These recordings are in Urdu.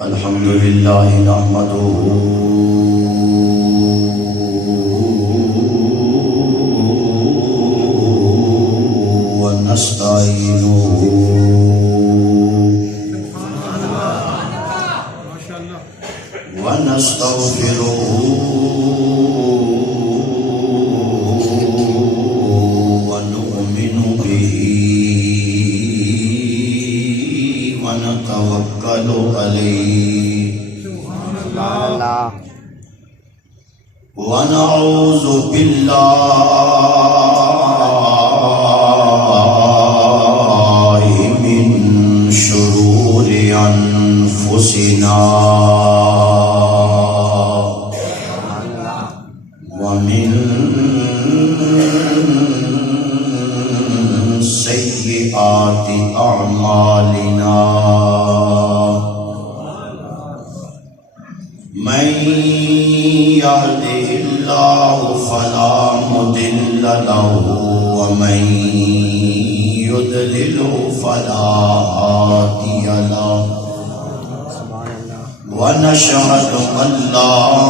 الحمد لله نحمده ونستعينه ونستغفره ونؤمن به ونتوكل عليه ونعوذ بالله من شرور أنفسنا ومن سيئات أعمالنا من يهده الله فلا مضل له ومن يضلل فلا هادي له ونشهد أن لا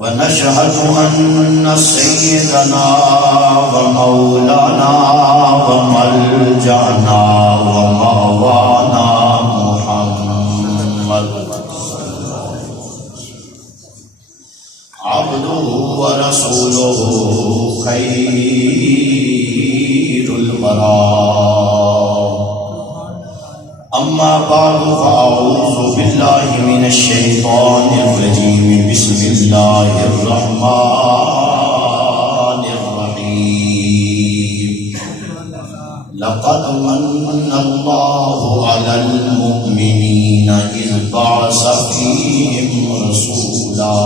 ونشهد أن سيدنا ومولانا وملجأنا ومأوانا محمد عبده ورسوله خير البراء أما بعد فأعوذ بالله من الشيطان الرجيم بسم الله الرحمن الرحيم لقد من الله على المؤمنين إذ بعث فيهم رسولا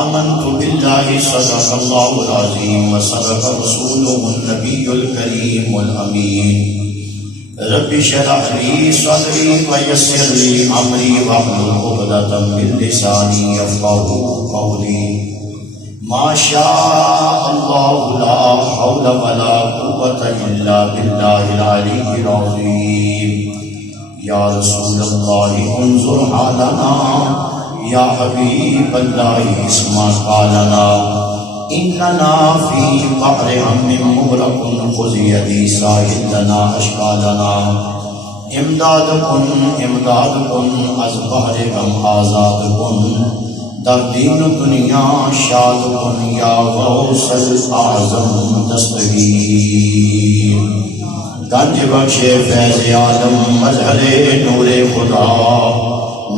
آمنت بالله صدق الله العظيم وصدق رسوله النبي الكريم الأمين رب اشرح لي صدري ويسر لي امري واحلل عقدة من لساني يفقهوا قولي ما شاء الله لا حول ولا قوة الا بالله العلي العظيم يا رسول الله انظر حالنا يا حبيب الله اسمع قالنا إننا في بحر هم مغرق خذ يدي ساحل لنا أشكالنا امدادكن از بحر غم آزادكن در دین دنیا شادكن یا غوث الأعظم دستگیر گنج بخش فیض عالم مظہر نور خدا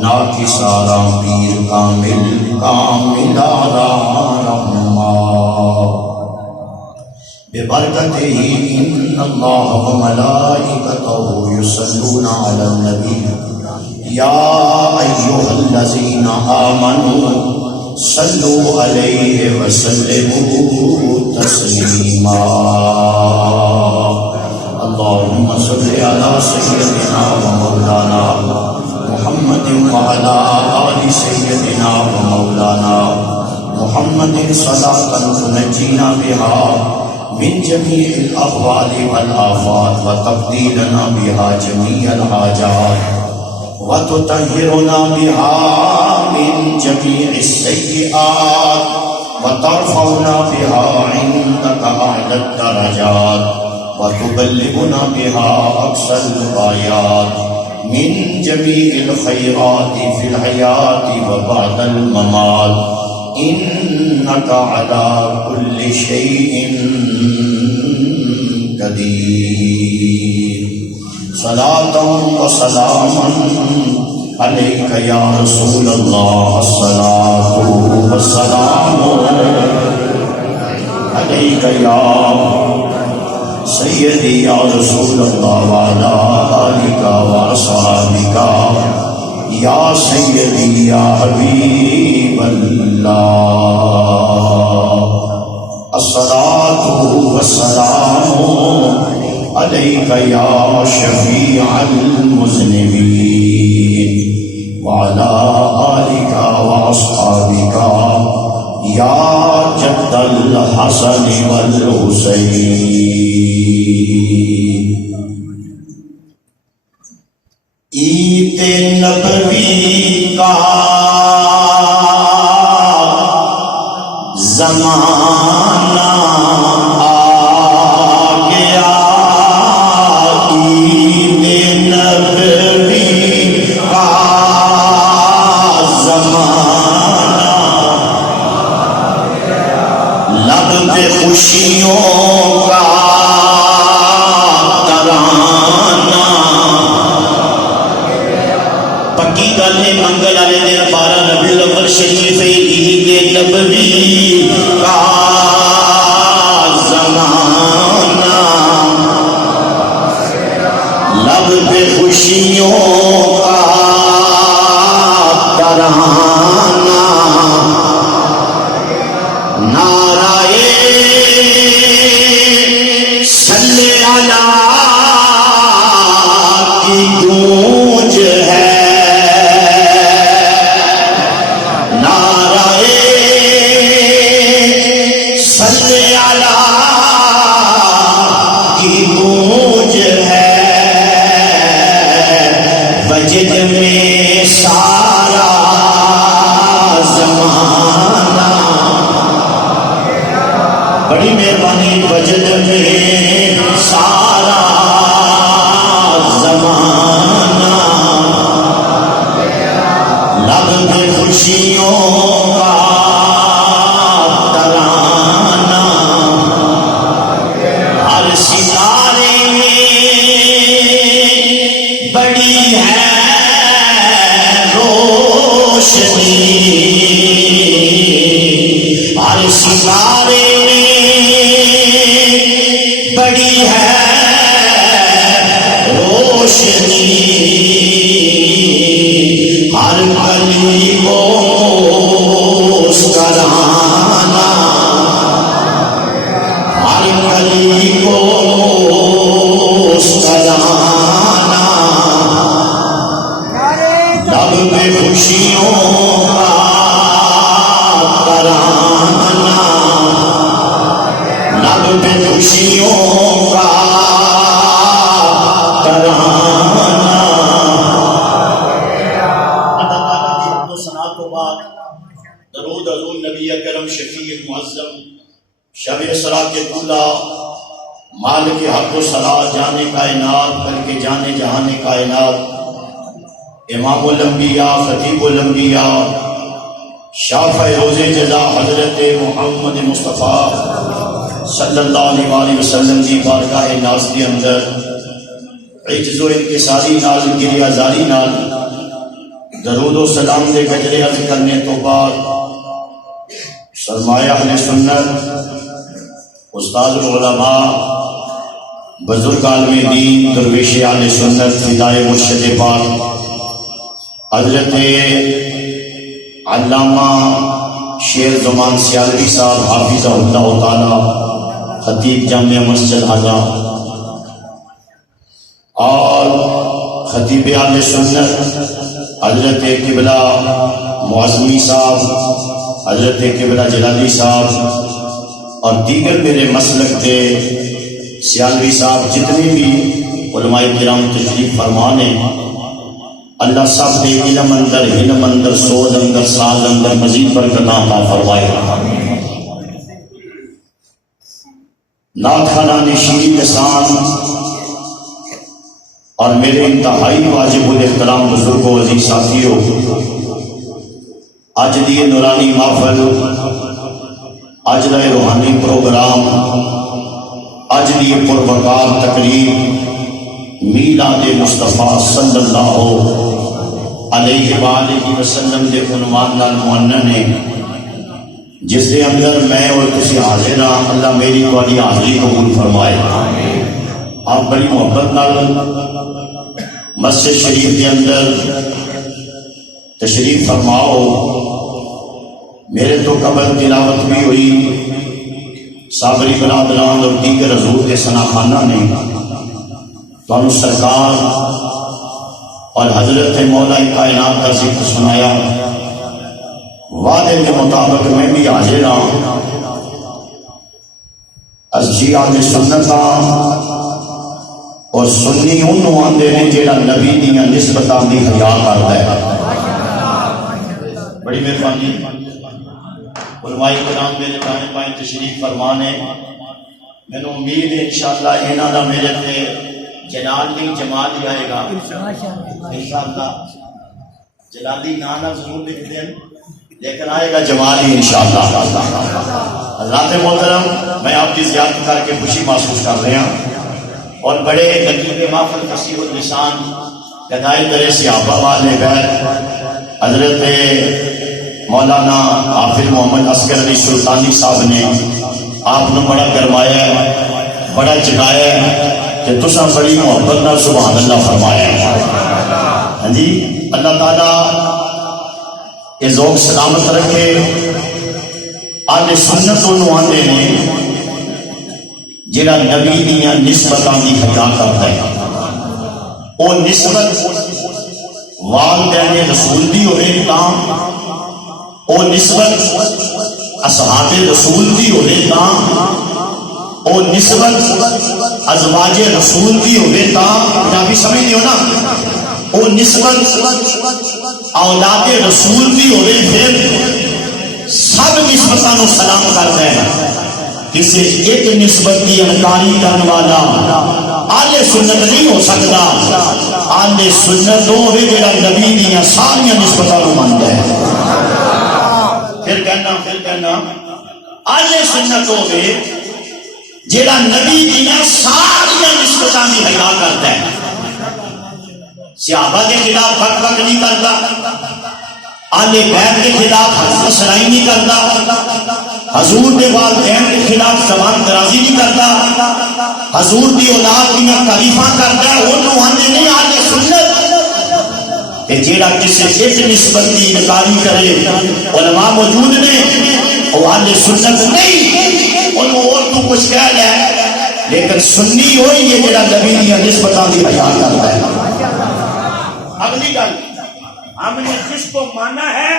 ناکی سارا پیر کامل آرا رحمہ ببرکتہ ان اللہ وملائکتہ یصلون علی النبی یا ایہا الذین آمنوا صلوا علیہ وسلموا تسلیما اللہم صل علی سیدنا ومولانا محمد وعلى آل سيدنا ومولانا محمد صلاة تنجينا بها من جميع الأهوال والآفات وتقضي بها جميع الحاجات وتطهرنا بها من جميع السيئات وترفعنا بها عندك أعلى الدرجات وتبلغنا بها أقصى الغايات من جميع الخيرات في الحياة وبعد الممات إنك على كل شيء قدير صلاة وسلاما عليك يا رسول الله الصلاة والسلام عليك يا سيدي يا رسول الله وعلى آلك وأصحابك يا سيدي يا حبيب الله الصلاة والسلام عليك يا شفيع المذنبين وعلى آلك وأصحابك يا جد الحسن والحسين عید نبوی کا زمانہ آ گیا عید نبوی کا زمانہ لب پہ خوشیوں کا ترانہ پکی گل ہے منگل والے دن 12 ربیع الاول شریف عید نبوی کا زمانہ لب پہ خوشیوں کا ترانہ نعرہ صلی اللہ کی گونج ہے وجد میں سارا زمانہ بڑی مہربانی وجد میں سارا زمانہ لب پہ خوشیوں کا ترانہ ہر ستارے میں بڑی ہے روشنی ہر ستارے میں بڑی ہے روشنی ہر گلی کو مسکرانا ہر گلی کو مسکرانا لب پہ خوشیوں کا ترانہ لب پہ خوشیوں کا ترانہ اللہ تعالیٰ کی حمد و ثنا کے بعد درود حضور نبی اکرم شفیع معظم شب اسراء کے اولا مالک حق و صلاح جانے کائنات کر کے جانے جہان کائنات امام الانبیاء خطیب الانبیاء شافع روز جزا حضرت محمد مصطفیٰ صلی اللہ علیہ وآلہ وسلم کی بارگاہ ناز کے اندر عجز و انکساری نال گریہ زاری نال درود و سلام دے گجرے عرض کرنے تو بعد سرمایہ اہل سنت استاد العلماء بزرگ عالم دین درویش اہل سنت فدائے مرشد پاک حضرت علامہ شیر زمان سیالوی صاحب حافظہ اللہ تعالی خطیب جامع مسجد اعظم اور خطیب اہل سنت حضرت قبلہ معظمی صاحب حضرت قبلہ جلالی صاحب اور دیگر میرے مسلک کے سیالوی صاحب جتنے بھی علماء کرام تشریف فرمانے اللہ سب دے علم اندر علم اندر سود اندر ساز اندر مزید برکت عطا فرمائے نعت خوانا نشین لسان اور میرے انتہائی واجب الاحترام بزرگوں عزیز ساتھیوں آج دی نورانی محفل اج دا روحانی پروگرام، اج دی پروقار تقریب میلاد مصطفیٰ صلی اللہ علیہ وآلہ وسلم دے عنوان نال معنن ہے، جس دے اندر میں اور تسی حاضر ہاں۔ اللہ میری تہاڈی حاضری قبول فرمائے۔ آپ بڑی محبت نال مسجد شریف کے اندر تشریف فرماؤ۔ میرے تو قبل تلاوت بھی ہوئی، صابری برادران اور دیگر حضور کے ثناخانہ نے تو سرکار اور حضرت مولا کائنات کا ذکر سنایا۔ وعدے کے مطابق میں بھی حاضر ہوں۔ جی آج سنت اور سنی انہوں آندے ہیں جیڑا نبی دیاں نسبتاں دی حیا کردا ہے۔ بڑی مہربانی علماء کرام میرے دائیں بائیں تشریف فرمانے۔ میں نے امید ہے انشاءاللہ انہاں دا میرے تے جلال نہیں جمال ہی آئے گا انشاءاللہ۔ جلالی نانا ضرور لکھ دیں لیکن آئے گا جمال ہی انشاءاللہ۔ حضرات محترم، میں آپ کی زیارت کر کے خوشی محسوس کر رہے ہیں اور بڑے لطیف محفل فصیح اللسان گدائے در صحابہ والے بیت حضرت مولانا حافظ محمد اصغر علی سلطانی صاحب نے آپ نے بڑا گرمایا ہے، بڑا جگایا ہے کہ تساں بڑی محبت نہ سبحان اللہ فرمایا ہے۔ ہاں جی، اللہ تعالیٰ یہ ذوق سلامت رکھے۔ آل سنت انہوں آندے نے جڑا نبی دیاں نسبتاں دی حیا کرتا ہے۔ وہ نسبت والدین رسول دی ہوئے تاں، وہ نسبت اصحاب رسول دی ہوئے تاں، وہ نسبت ازواج رسول دی ہوئے تاں، پنجابی سمجھ دیو نا، وہ نسبت اولاد رسول دی ہوئے پھر سب نسبتاں نو سلام کرتا ہے۔ کسی ایک نسبت کی انکاری کرنے والا آل سنت نہیں ہو سکتا۔ آل سنت وہ ہے جڑا نبی دیاں ساریاں نسبتاں نو مانتا ہے۔ پھر کہنا آل سنت وہ ہے جڑا نبی دیاں ساریاں نسبتاں دی حیا کرتا ہے۔ صحابہ کے خلاف بک بک نہیں کرتا، آل بیت کے خلاف حسد سرائی نہیں کرتا، حضور کے والدین کے خلاف زبان درازی نہیں کرتا، حضور کی اولاد کی تعریفاں کرتا ہے۔ انہوں آنے نہیں آل سنت کہ جیڑا کسی ایک نسبت کی انکاری کرے، علماء موجود نے، وہ آل سنت نہیں، انہوں اور تو کچھ کہہ لے لیکن سنی ہوئی ہے جیڑا نبی دیا نسبتاں دی حیا کرتا ہے۔ اگلی گل، ہم نے جس کو مانا ہے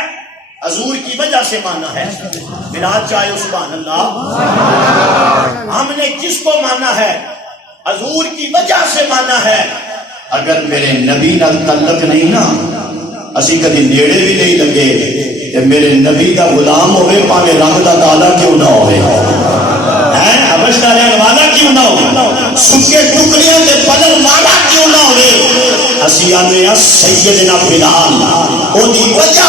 حضور کی وجہ سے مانا ہے، میلاد چاہے سبحان اللہ۔ ہم نے جس کو مانا ہے حضور کی وجہ سے مانا ہے۔ اگر میرے نبی نال تعلق نہیں نا، اسی کدی نیڑے بھی نہیں لگے کہ میرے نبی دا غلام ہوئے پاوے رنگ دا کالا کیوں نہ ہوئے، حبش دا رہن والا کیوں نہ ہوئے، سکے ٹکڑیاں دے بدن والا کیوں نہ ہوئے، اسی آنے سیدنا بلال او دی وجہ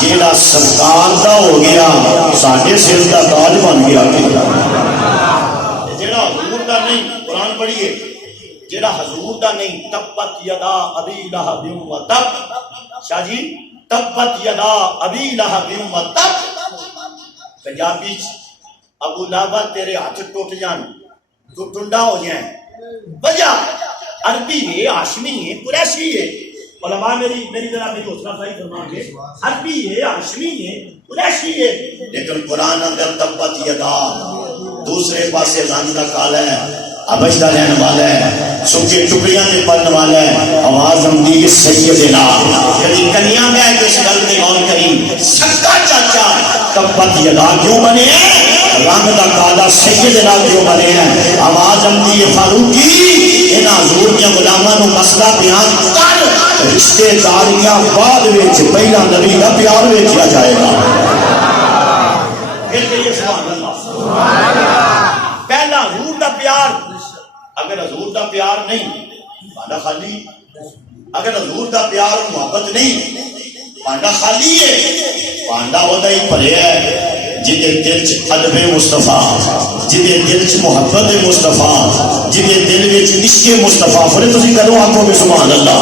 جیڑا سرکار دا ہو گیا ساڑھے سر دا تاج بن گیا۔ جیڑا حضور دا نہیں، قرآن پڑھئے، جیڑا حضور دا نہیں، تبت یدا ابی لہب و تب، شاہ جی تبت یدا ابی لہب و تب، پنجابی ابو لہب تیرے ہاتھ ٹوٹ جان، تو ٹنڈا ہو جائیں، وجہ عربی ہے، ہاشمی ہے، قریشی ہے۔ علماء میری ذرا میری حوصلہ افزائی فرمائیں گے، عربی ہے، ہاشمی ہے، قریشی ہے، لیکن قرآن اندر تبت یدا دوسرے پاسے رنگ دا کالا ہے، حبش دا رہنے والا ہے، سکے ٹکڑیاں دے پڑھنے والا ہے، آواز ہمدی سیدنا، یعنی کنیاں میں ہے کہ اس گل میں غور کریں، سکا چاچا تبت یدا کیوں بنے ہیں، رنگ دا کالا سیدنا کیوں بنے ہیں، آواز ہمدی فاروقی انہاں حضور کے غلاماں نو مسئلہ بیان کر، رشتے داریاں بعد وچ پہلا نبی دا پیار ویکھیا جائے گا۔ پھر کہیے سبحان اللہ۔ پہلا حضور دا پیار، اگر حضور دا پیار نہیں بانڈا خالی، اگر حضور دا پیار محبت نہیں بانڈا خالی ہے، بانڈا ہوتا ہی بھریا ہے، جدے دل چ ادب مصطفیٰ، جدے دل چ محبت مصطفیٰ، جدے دل وچ عشق مصطفیٰ، پھر تسی کدوں آکھو گے سبحان اللہ؟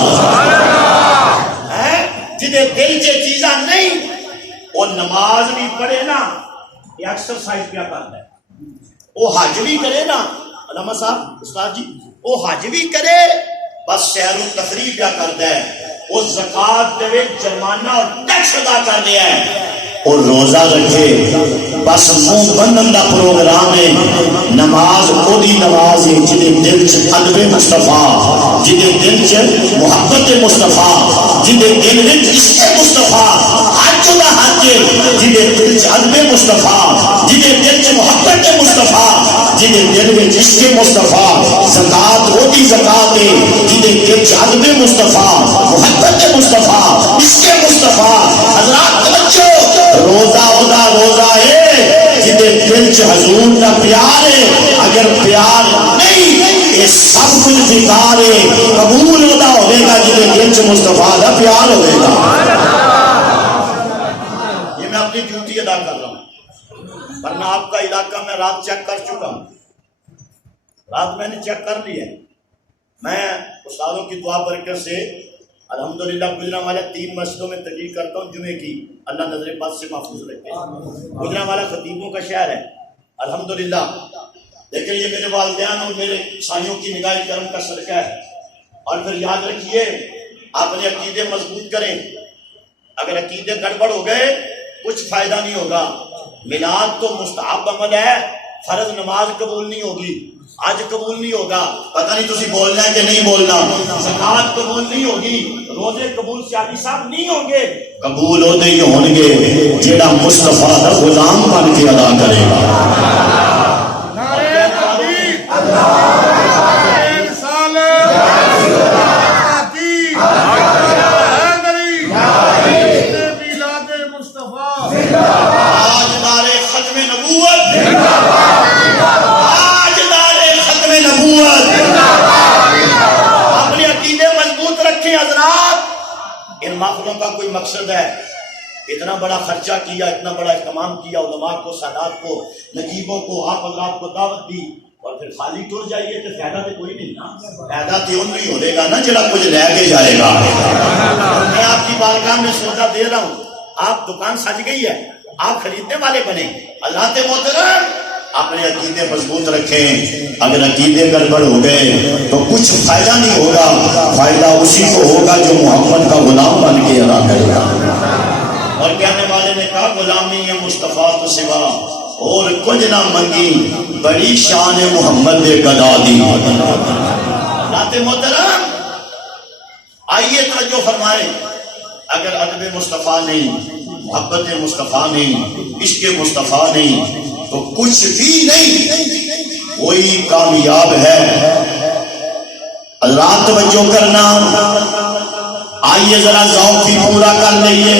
جدے دل چ چیزاں نہیں، وہ نماز بھی پڑھے نا یہ ایکسرسائز کیا کرتا ہے، وہ حج بھی کرے نا علامہ صاحب استاد جی، وہ حج بھی کرے بس سیر و تفریح کیا کرتا ہے، وہ زکات دے جرمانہ اور ٹیکس ادا کر دیا ہے، اور روزہ رکھے بس منہ بندن دا پروگرام ہے، نماز اودی نماز ہے جدے دل چ ادب مصطفیٰ، جدے دل چ محبت مصطفیٰ، جدے دل وچ عشق مصطفیٰ، حج دا حج جدے دل چ ادب مصطفیٰ، جدے دل چ محبت مصطفیٰ، جدے دل وچ عشق مصطفیٰ، زکات اودی زکات ہے جدے دل چ ادب مصطفیٰ، محبت مصطفیٰ، عشق مصطفیٰ۔ حضرات توجہ، روزہ اودا روزہ ہے جدے دل چ حضور کا پیار ہے، اگر پیار نہیں یہ سب کچھ بیکار ہے، قبول ہوتا ہوئے گا جدے دل چ مصطفیٰ کا پیار ہوئے گا۔ یہ میں اپنی ڈیوٹی ادا کر رہا ہوں، ورنہ آپ کا علاقہ میں رات چیک کر چکا ہوں، رات میں نے چیک کر لی ہے، میں استادوں کی دعا برکت سے الحمدللہ گجرا والا 3 مسجدوں میں تقریر کرتا ہوں جمعے کی، اللہ نظر بد سے محفوظ رکھے۔ گجرا والا خطیبوں کا شہر ہے الحمدللہ، لیکن یہ میرے والدین اور میرے سائیوں کی نگاہ کرم کا صدقہ ہے۔ اور پھر یاد رکھیے اپنے عقیدے مضبوط کریں، اگر عقیدے گڑبڑ ہو گئے کچھ فائدہ نہیں ہوگا۔ میلاد تو مستحب عمل ہے، فرض نماز قبول نہیں ہوگی، آج قبول نہیں ہوگا، پتہ نہیں تسی بولنا ہے کہ نہیں بولنا، زکات قبول نہیں ہوگی، روزے قبول سیادی صاحب نہیں ہوں گے، قبول ہوتے ہی ہوں گے جیڑا مصطفیٰ دا غلام بن کے ادا کرے گا۔ نعرہ تکبیر، اللہ رسالت، تحقیق، حیدری، میلاد مصطفیٰ، آج نعرہ ختم نبوت، اپنے عقیدے مضبوط رکھیں حضرات۔ ان محفلوں کا کوئی مقصد ہے، اتنا بڑا خرچہ کیا، اتنا بڑا اہتمام کیا، علماء کو، سادات کو، نقیبوں کو، آپ حضرات کو دعوت دی، اور پھر خالی ٹر جائیے تو فائدہ تو کوئی نہیں نا، فائدہ تو ان نہیں ہوگا نا جڑا کچھ لے کے جائے گا۔ میں آپ کی بارگاہ میں سودا دے رہا ہوں، آپ دکان سج گئی ہے، آپ خریدنے والے بنے، اللہ کے محترم اپنے عقیدے مضبوط رکھیں، اگر عقیدے گڑبڑ ہو گئے تو کچھ فائدہ نہیں ہوگا، فائدہ اسی کو ہوگا جو محمد کا غلام بن کے ادا کرے گا۔ اور کہنے والے نے کہا غلامی ہے مصطفیٰ تو سوا اور کچھ نہ منگی، بڑی شان محمد دے گدا دی۔ ذات محترم آئیے توجہ فرمائیں، اگر ادب مصطفیٰ نہیں، محبت مصطفیٰ نہیں، عشق مصطفیٰ نہیں تو کچھ بھی نہیں، کوئی کامیاب ہے۔ حضرات توجہ کرنا، آئیے ذرا ذوق بھی پورا کر لئیے،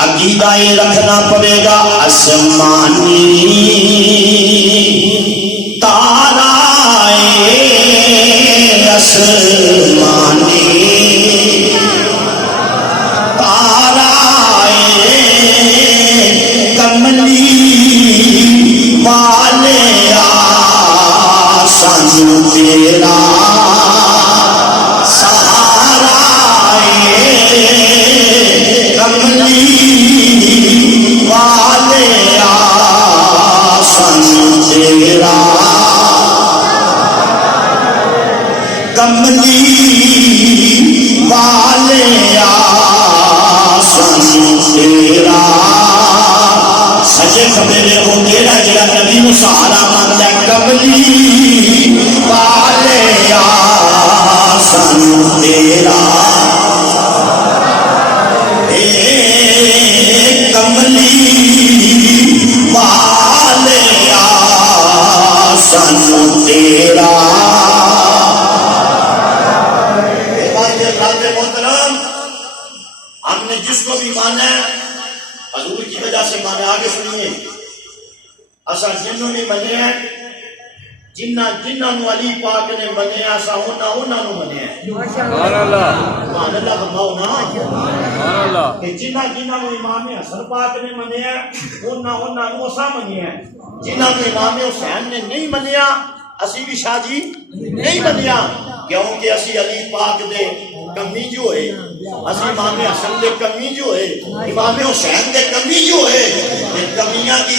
عقیدہ یہ رکھنا پڑے گا، آسمانی تارا آسمانی تارا کملی والے آسان تیرا سہارا کملی والے آسان تیرا کملی والے آسان تیرا سچے خبرے ہو تیرا جڑا نبی نو سہارا مانتا ہے، کملی والے آسان تیرا، کملی والے آسان تیرا۔ محترم ہم نے جس کو بھی مانا ہے حضور کی وجہ سے مانے، آگے سنیے، اصل جنوں بھی منے ہیں جنہاں نو علی پاک نے منیا سا انہاں نو منیا سبحان اللہ سبحان اللہ فرماؤ نا سبحان اللہ کہ جنہاں نو امام حسن پاک نے منیا انہاں نو اسا منیا جنہاں نو امام حسین نے نہیں منیا اسی بھی شاہ جی نہیں منیا کیونکہ اسی علی پاک دے کمی جو ہوئے اسی امام حسن دے کمی جو ہوئے امام حسین دے کمی جو ہوئے یہ کمیاں کی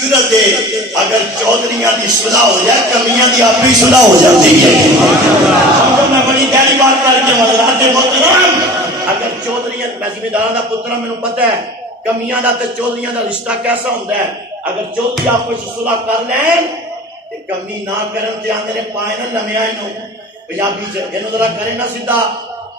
جرت ہے اگر چودھریاں دی صلح ہو جائے کمیاں دی اپنی صلح ہو جاتی ہے سمجھو میں بڑی گہری بات کر کے حضرات محترم اگر چودھریاں میں ذمہ داراں دا پتر میں پتہ ہے کمیاں دا تے چودھریاں دا رشتہ کیسا ہوندا ہے اگر چودھری آپس صلح کر لیں تے کمی نہ کرن تے آندے پائے نہ لمیا اینو پنجابی چ اینو ذرا کرے نہ سیدھا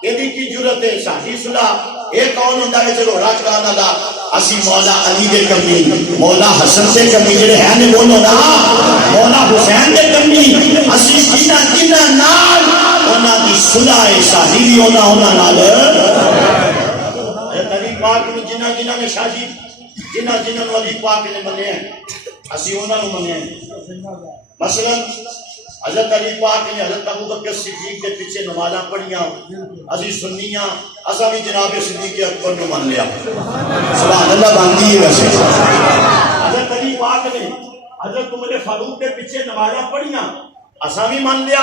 ایدی کی ضرورت ہے شاہی صلح اے کون ہوندا ہے چلو راج کرانا دا اسی مولا علی دے کمی مولا حسن دے کمی جڑے ہیں نے بولو نا مولا حسین دے کمی اسی جنہاں نال انہاں دی صلح ہے شاہی دی انہاں نال حضرت علی پاک نے جنہاں نے شاہی جنہاں نو علی پاک نے منیا اسی انہاں نو منیا مثلا حضرت علی پاک نے حضرت ابو بکر صدیق کے پیچھے نمازاں پڑھیاں اسی سنیاں اسا بھی جناب صدیق اکبر نو مان لیا سبحان اللہ باندھی ہے ویسے حضرت علی پاک نے حضرت عمر فاروق کے پیچھے نمازاں پڑھیاں اسا بھی مان لیا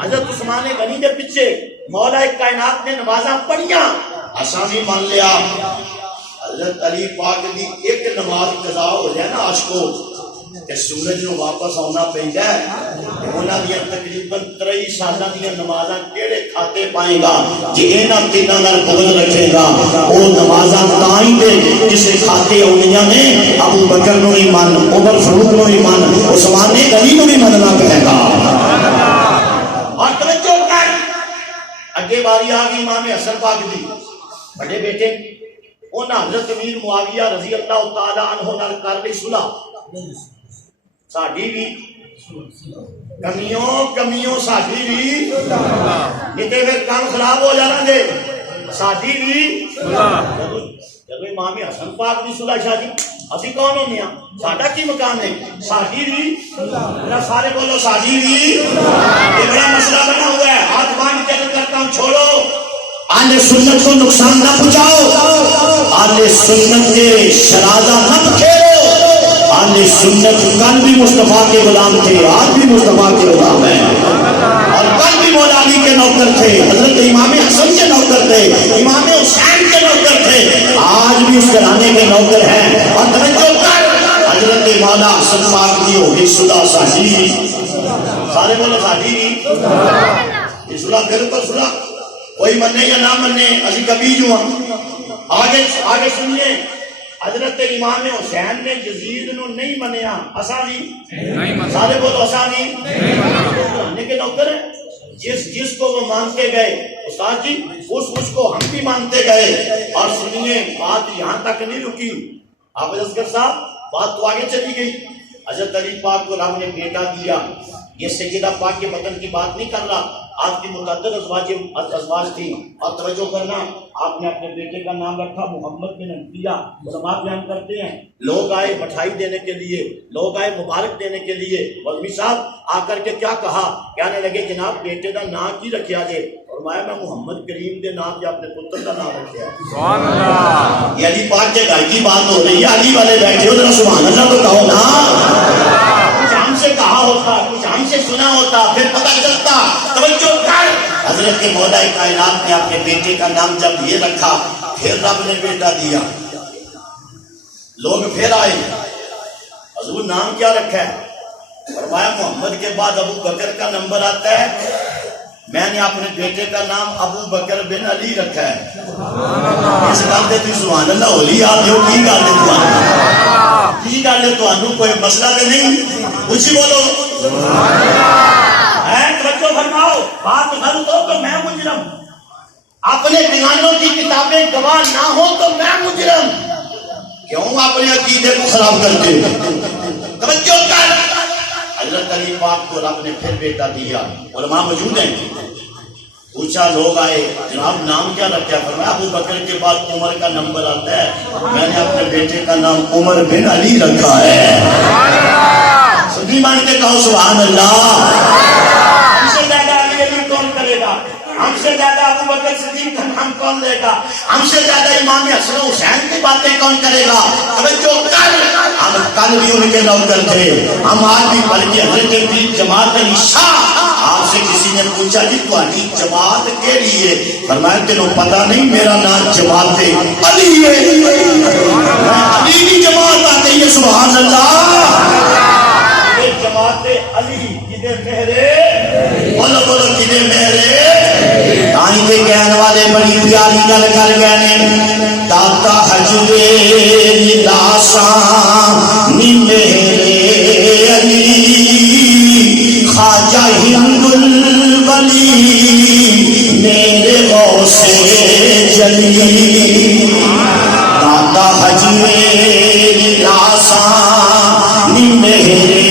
حضرت عثمان غنی کے پیچھے مولا کائنات نے نمازاں پڑھیاں اسا بھی مان لیا حضرت علی پاک دی ایک نماز قضا ہو جائے نا عاشقو کہ سورج نو واپس آنا پہنگا ہے انہاں دیا تقریباً 23 سالاں دیا نمازاں کیڑے کھاتے پائیں گا جی اینا تینہ نر بغل رکھے گا او نمازاں تائیں دے جسے کھاتے ہونیاں نے ابو بکر نو ایمان عمر فاروق نو ایمان عثمان غنی نو ایمان نہ کہے گا اور توجہ کر اگے باری آگئی امام حسن پاک دی بڑے بیٹے انہاں حضرت امیر معاویہ رضی اللہ تعالیٰ عنہ نال کر لی صلح ساڑھی بھی کمیوں ساڑھی بھی نیتے پھر کام خراب ہو جانا دے ساڑھی بھی جب امام حسن پاک بھی صلح شاہی ابھی کون ہونے ہیں ساڑھا کی مقام ہے ساڑھی بھی سارے بولو ساڑھی بھی یہ بڑا مسئلہ بنا ہوا ہے ہاتھ باندھ کے کرتا ہوں چھوڑو آل سنت کو نقصان نہ پہنچاؤ آل سنت کے شرازہ نہ کھیلو آل سنت کل بھی مصطفیٰ کے غلام تھے آج بھی مصطفیٰ کے غلام ہیں اور کل بھی مولا علی کے نوکر تھے حضرت امام حسن کے نوکر تھے امام حسین کے نوکر تھے آج بھی اس گھرانے کے نوکر ہیں اور توجہ کر حضرت مولا حسن پاک کی ہوگی صلح صحیح سارے بولو صحیح یہ صلح پھر تو صلح کوئی مننے یا نہ مننے اسی کبھی جو آگے سنیے حضرت امام حسین نے یزید نو نہیں منیا اسا بھی سارے بولو اسا بھی نہیں کے نوکر ہیں جس کو وہ مانتے گئے استاد جی اس کو ہم بھی مانتے گئے اور سنیے بات یہاں تک نہیں رکی آپ اصغر صاحب بات تو آگے چلی گئی حضرت علی پاک کو رب نے بیٹا دیا یہ سیدہ پاک کے وطن کی بات نہیں کر رہا آپ کی متعدد ازواج تھی اور توجہ کرنا آپ نے اپنے بیٹے کا نام رکھا محمد بن انبیاء علماء بیان کرتے ہیں لوگ آئے مٹھائی دینے کے لیے لوگ آئے مبارک دینے کے لیے مولوی صاحب آ کر کے کیا کہا کہنے لگے جناب بیٹے کا نام کی رکھیا جائے فرمایا میں محمد کریم کے نام یا اپنے پتر کا نام رکھیا سبحان اللہ یہ علی پاک کے گھر کی بات ہو رہی ہے علی والے بیٹھے ہو ذرا سبحان اللہ تو کہو نا کچھ ہم سے کہا ہوتا کچھ ہم سے سنا ہوتا پھر پتہ چلتا توجہ کر حضرت مولا کائنات نے اپنے بیٹے کا نام جب یہ رکھا پھر رب نے بیٹا دیا لوگ پھر آئے حضور نام کیا رکھا ہے فرمایا محمد کے بعد ابو بکر کا نمبر آتا ہے میں نے اپنے بیٹے کا نام ابو بکر بن علی رکھا ہے اس گل تے تسی سبحان اللہ ہولی آپ جو کی گل ہے تمہاری کی گل ہے تانوں کوئی مسئلہ تے نہیں اونچی بولو سبحان اللہ ہے توجہ فرماؤ بات غلط ہو تو میں مجرم اپنے بیانوں کی کتابیں گواہ نہ ہو تو میں مجرم کیوں اپنے عقیدے کو خراب کرتے توجہ کر حضرت علی پاک کو رب نے پھر بیٹا دیا علماء موجود ہیں پوچھا لوگ آئے جناب نام کیا رکھا فرمایا ابو بکر کے بعد عمر کا نمبر آتا ہے میں نے اپنے بیٹے کا نام عمر بن علی رکھا ہے سبھی مان کے کہو سبحان اللہ بکر صدیق کا نام کون لے گا؟ ہم سے زیادہ امام حسن و حسین کی باتیں کون کرے گا؟ توجہ کر، ہم کل بھی ان کے نوکر تھے، ہم آج بھی، بلکہ حضرت پیر جماعت علی شاہ، آپ سے کسی نے پوچھا جی تہاڈی جماعت کیڑی ہے؟ فرمایا تینوں پتہ نہیں، میرا نام جماعت علی ہے، علی کی جماعت آ گئی ہے، سبحان اللہ۔ جماعت علی کدے میرے، بولو بولو کدے میرے، آئی کے کہنے والے بڑی پیاری گل کر گئے نے، داتا حجوے لاساں نی میرے علی، خواجہ ہند الولی میرے غوث جلی، داتا حجوے لاساں نی میرے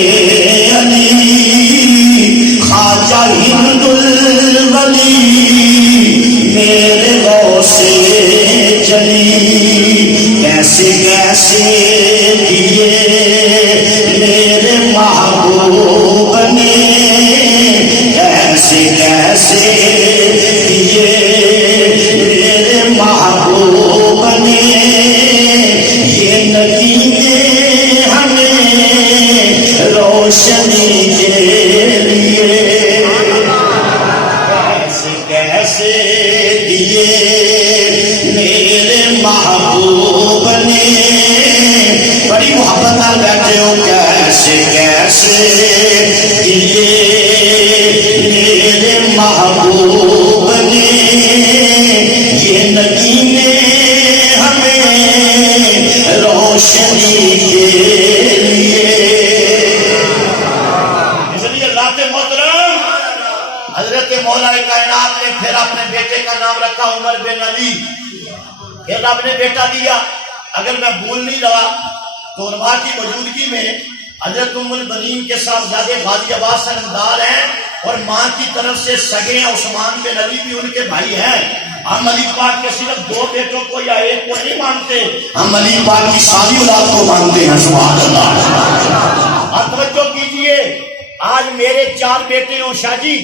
خواجہ ہند الولی میرے غوث جلی، کیسے کیسے دیے میرے محبوب نے، کیسے کیسے دیے میرے محبوب نے، یہ نگینے ہمیں روشنی کے لیے، کیسے کیسے دیے میرے محبوب نے، بڑی محبت نال بیٹھے ہو، کیسے کیسے دیے میرے محبوب نے، یہ نگینے ہمیں روشنی کے لیے۔ حضرت مولا کائنات نے پھر اپنے بیٹے کا نام رکھا عمر بن علی، پھر رب نے بیٹا دیا۔ اگر میں بھول نہیں رہا تو علماء کی موجودگی میں حضرت ام البنین کے صاحبزادے غازی عباس سنمدار ہیں، اور ماں کی طرف سے سگے ہیں عثمان بن علی بھی ان کے بھائی ہیں۔ ہم علی پاک کے صرف دو بیٹوں کو یا ایک کو نہیں مانتے، ہم علی پاک کی ساری اولاد کو مانتے ہیں، سبحان اللہ۔ اور توجہ کیجئے، آج میرے 4 بیٹے ہوں شاہ جی،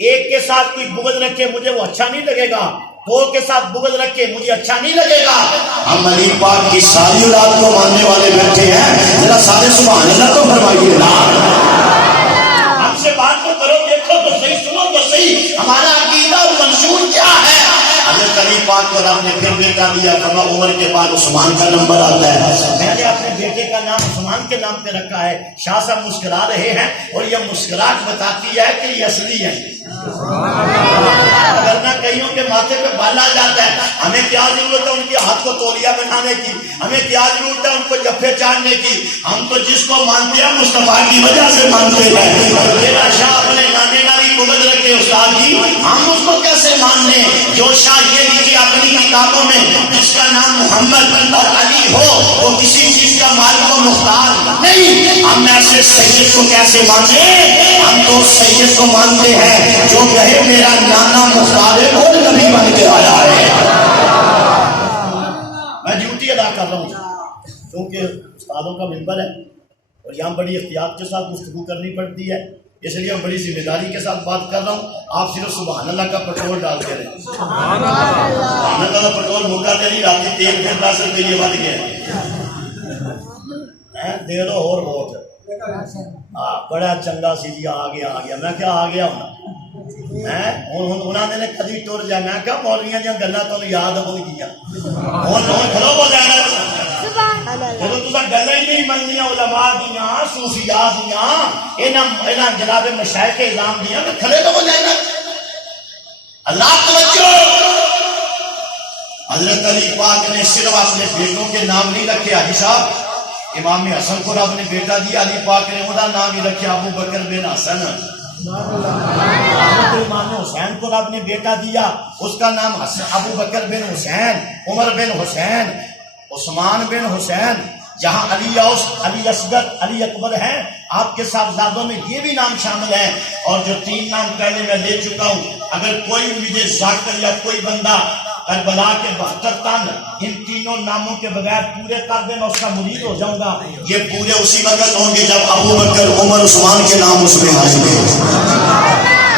ایک کے ساتھ کوئی بغض رکھے مجھے وہ اچھا نہیں لگے گا، 2 کے ساتھ بغض رکھے مجھے اچھا نہیں لگے گا۔ ہم علی پاک کی ساری اولاد کو ماننے والے بیٹھے ہیں، ذرا سارے سبحان اللہ تو فرمائیے نا۔ ہم سے بات تو کرو، دیکھو تو صحیح، سنو تو صحیح، ہمارا عقیدہ اور منشور کیا ہے؟ حضرت علی پاک کو رب نے پھر بیٹا دیا، فرما عمر کے بعد عثمان کا نمبر آتا ہے۔ میں نے اپنے بیٹے کا نام عثمان کے نام پہ رکھا ہے۔ شاہ صاحب مسکرا رہے ہیں، اور یہ مسکراہٹ بتاتی ہے کہ یہ اصلی ہے، ورنہ کئیوں کے ماتھے پہ بال آ جاتا ہے۔ ہمیں کیا ضرورت ہے ان کے ہاتھ کو تولیہ بنانے کی، ہمیں کیا ضرورت ہے ان کو جفے چاڑنے کی؟ ہم تو جس کو مانتے ہیں مصطفیٰ کی وجہ سے مانتے ہیں۔ میرا شاہ اپنے نانے نانی بغض رکھے استاد جی، ہم اس کو کیسے مان لیں؟ جو شاہ یہ لکھے اپنی کتابوں میں جس کا نام محمد اور علی ہو وہ کسی چیز کا مالک و مختار نہیں، ہم ایسے سید کو کیسے مانیں؟ ہم تو سید کو مانتے ہیں جو کہے میرا نانا مختار ہے، وہ نبی بن کے آیا ہے۔ میں ڈیوٹی ادا کر رہا ہوں کیونکہ استادوں کا منبر ہے اور یہاں بڑی احتیاط کے ساتھ گفتگو کرنی پڑتی ہے، اس لیے میں بڑی ذمہ داری کے ساتھ بات کر رہا ہوں۔ آپ صرف سبحان اللہ کا پٹرول ڈالتے رہے، سبحان اللہ کا پٹرول موقع دے نہیں ڈالتی، تیل پھر 10 روپے بڑھ گیا دے دو اور ووٹ۔ بڑا چنگا سی جی، آ گیا میں کیا آ گیا ہوں انہوں نے کدی ٹر جا، میں کیا مولویاں جہاں گلاں تو یاد ہو گیا کھلو بول جانا جب تصا گلاں ہی نہیں مننیاں علماء دیاں صوفیاء دیاں انہاں جناب مشائخ اعظام دیاں تو کھلے تو ہو جائے۔ اللہ توجہ، حضرت علی پاک نے صرف اپنے بیٹوں کے نام نہیں رکھے حاجی صاحب، امام حسن کو رب نے بیٹا دیا، علی پاک نے انہوں نام ہی رکھا ابو بکر بن حسن۔ امام حسین کو رب نے بیٹا دیا، اس کا نام ابو بکر بن حسین، عمر بن حسین، عثمان بن حسین۔ جہاں علی اوس، علی اصغر، علی اکبر ہیں، آپ کے صاحبزادوں میں یہ بھی نام شامل ہیں۔ اور جو 3 نام پہلے میں لے چکا ہوں، اگر کوئی مجھے ذاکر یا کوئی بندہ کربلا کے 72 تن ان تینوں ناموں کے بغیر پورے کر دے، میں اس کا مرید ہو جاؤں گا۔ یہ پورے اسی وقت ہوں گے جب ابو بکر، عمر، عثمان کے نام اس میں حاضر ہوں۔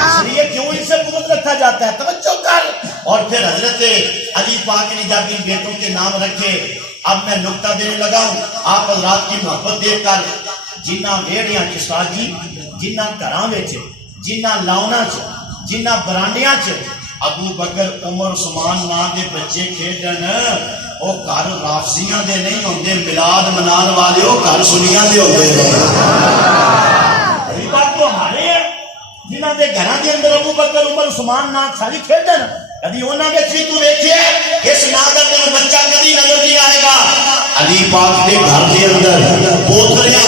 اس لیے کیوں ان سے بغض رکھا جاتا ہے؟ توجہ کر، اور پھر حضرت علی پاک نے جب ان بیٹوں کے نام رکھے. اب میں نقطہ دینے لگا ہوں. آپ حضرات کی محبت دیکھ کر جنہ ویڑیاں چ ساجی, جنہ گھراں وچ, جنہ لاؤنا چ, جنہ برانڈیاں چ ابو بکر عمر عثمان نام دے بچے کھیڈن, وہ گھر رافضیاں دے نہیں ہوندے, میلاد منان والے وہ گھر سنیاں دے ہوندے نے. یہ بات تو ہمارے ہے جنہاں دے گھراں دے اندر ابو بکر عمر عثمان نام ساری کھیڈن. کدی انہاں وچ بھی تو ویکھیا اس نام دا تینوں بچہ کدی نظر نہیں آئے گا. علی پاک دے گھر دے اندر پوتریاں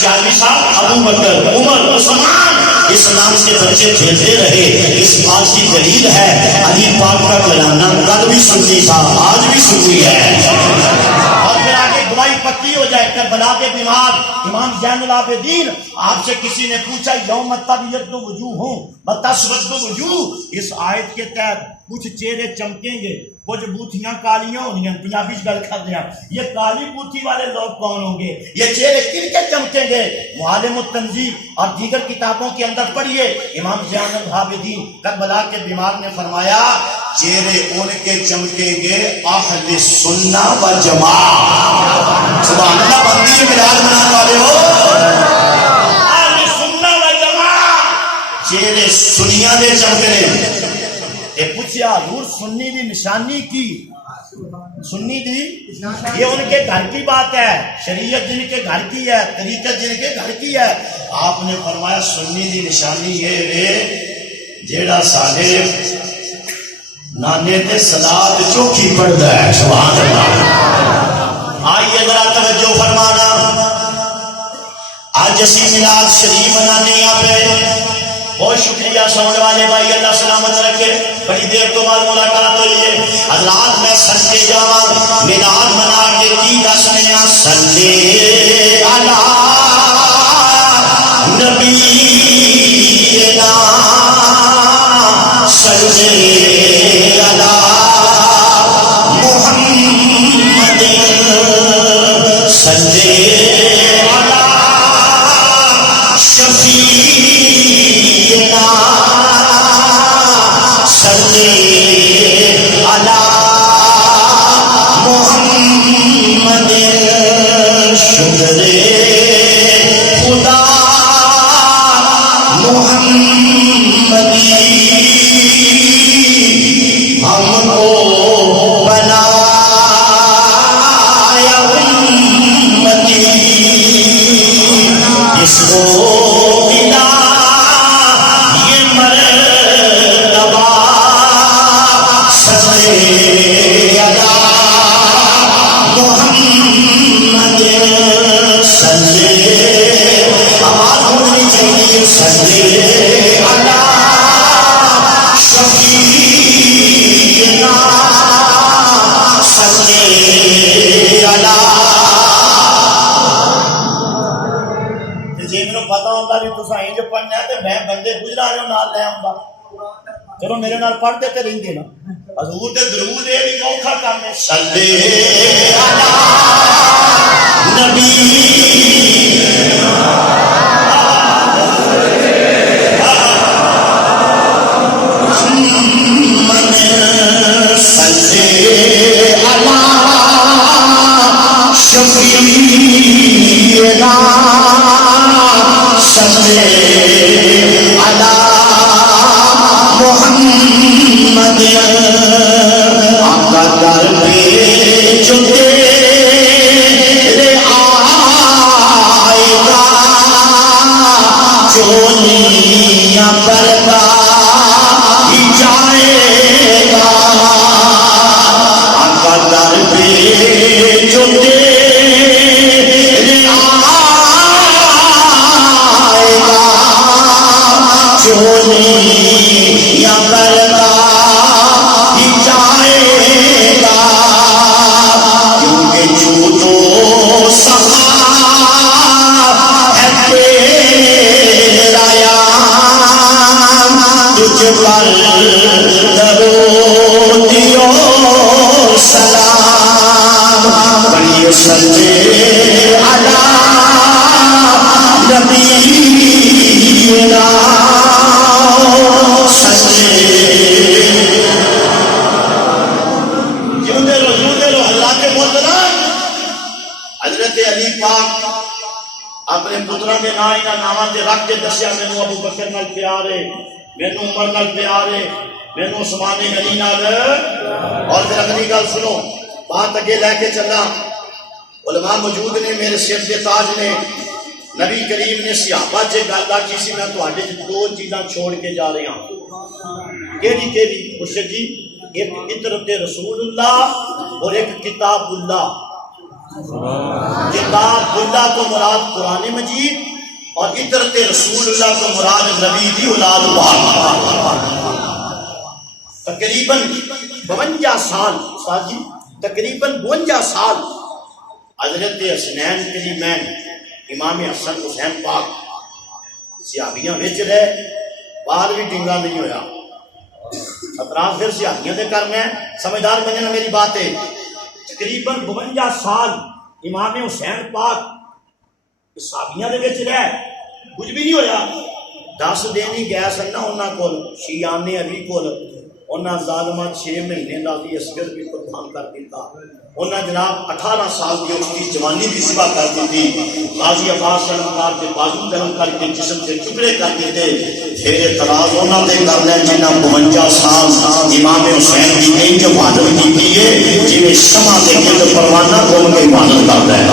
40 سال ابو بکر عمر عثمان اس نام سے بچے کھیلتے رہے. اس بات کی دلیل ہے علی پاک کا کلانہ کل بھی سنی تھا, آج بھی سنی ہے. اور پھر آگے گواہی پکی ہو جائے. کربلا کے بیمار امام زین العابدین, آپ سے کسی نے پوچھا یوم تبیض وجوہ وتسود وجوہ, اس آیت کے تحت کچھ چہرے چمکیں گے, کچھ بوتھیاں کالیاں ہوں گی. پنجابی گل کر ہیں, یہ کالی بوتھی والے لوگ کون ہوں گے؟ یہ چہرے کن کے چمکیں گے؟ معالم التنزیل اور دیگر کتابوں کے اندر پڑھیے. امام زین العابدین کربلا کے بیمار نے فرمایا چہرے ان کے چمکیں گے اہل سنہ و جماعت. سبحان اللہ, بندی میلاد منانے والے ہو, اہل سنہ و جماعت چہرے سنیاں دے چمکنے. پوچھا حضور سنی دی نشانی کی؟ سنی دی یہ ان کے گھر کی بات ہے, شریعت جن کے گھر کی ہے, طریقت جن کے گھر کی ہے. آپ نے فرمایا سنی دی نشانی یہ ہے جیڑا ساڈے نانے تے صلات چوکھی پڑھدا ہے. سبحان اللہ. آئیے ذرا توجہ فرمانا. آج اسی میلاد شریف منانے پہ بہت شکریہ سننے والے بھائی, اللہ سلامت رکھے. بڑی دیر تو بعد ملاقات ہوئی ہے. حضرات میں سن کے جاواں میلاد منا کے کی دسنے آ صلی علی نبینا صلی علی محمد صلی علی شفیعنا صلی علی محمد. شکر خدا محمدی ہم کو بنایا امتی, اس کو ملا یہ مرتبہ صلی علی محمد صلی, آواز ہونی چاہیے, صلی علی شفیعنا صلی علی. جی میرے پتا ہوتا بھی تو انج پڑھنا ہے تو میں بندے گزرا رہے نال لے آؤں گا. چلو میرے نال پڑھ دیتے رہیں گے نا. حضور دے درود یہ بھی موقع کام ہے. صلی علی نبی محمد صلی علی شفیعنا صلی علی محمد. آقا در پہ جو تیرے آئے گا چولیاں پردہ ہی جائے گا. آقا در پہ جو تیرے آئے گا چولیاں پردہ ہی جائے گا. کیونکہ جو تو سخا ہے تیرا یام, تجھ پر درودیو سلام. پڑھیے صلی علی نبینا صلی اپنے پتروں کے نا انہاں ناواں تے رکھ کے دسیا مینوں ابو بکر نال پیار ہے، مینوں عمر نال پیار ہے، مینوں عثمان غنی نال۔ اور پھر اگلی گل سنو، بات اگے لے کے چلا، علماء موجود نے، میرے سر کے تاج نے، نبی کریم نے صحابہ سے گل کی سی، میں تواڈے دو چیزاں چھوڑ کے جا رہا ہوں۔ کیڑی کیڑی؟ مرشد جی، ایک عطرت رسول اللہ اور ایک کتاب اللہ۔ کتاب اللہ تو مراد قرآن مجید اور عطرت رسول اللہ تو مراد نبی دی اولاد پاک۔ تقریباً 52 سال استاد جی، تقریباً 52 سال حضرت حسنین کریمین امام حسن حسین پاک صحابیاں وچ رہے، باہر بھی ڈنگا نہیں ہویا۔ اطراف پھر صحابیاں دے کرنا ہے، سمجھدار بننا میری بات ہے۔ تقریباً 52 سال امام حسین پاک صحابیاں دے وچ رہے، کچھ بھی نہیں ہویا۔ 10 دن ہی گئے سن نا انہاں کول، شیعان علی کول، انہاں ظالمہ 6 مہینے دا بھی اصغر بھی قربان کر دیتا۔ انہاں جناب 18 سال کی اس کی جوانی بھی ذبح کر دی تھی۔ غازی عباس سلمکار کے بازو گرم کر کے جسم سے ٹکڑے کر دیتے۔ پھر اعتراض انہاں دے کر لیں جنہاں 52 سال امام حسین کی انج عبادت کی ہے جویں شمع دے گرد پروانہ گھوم کے عبادت کرتا ہے۔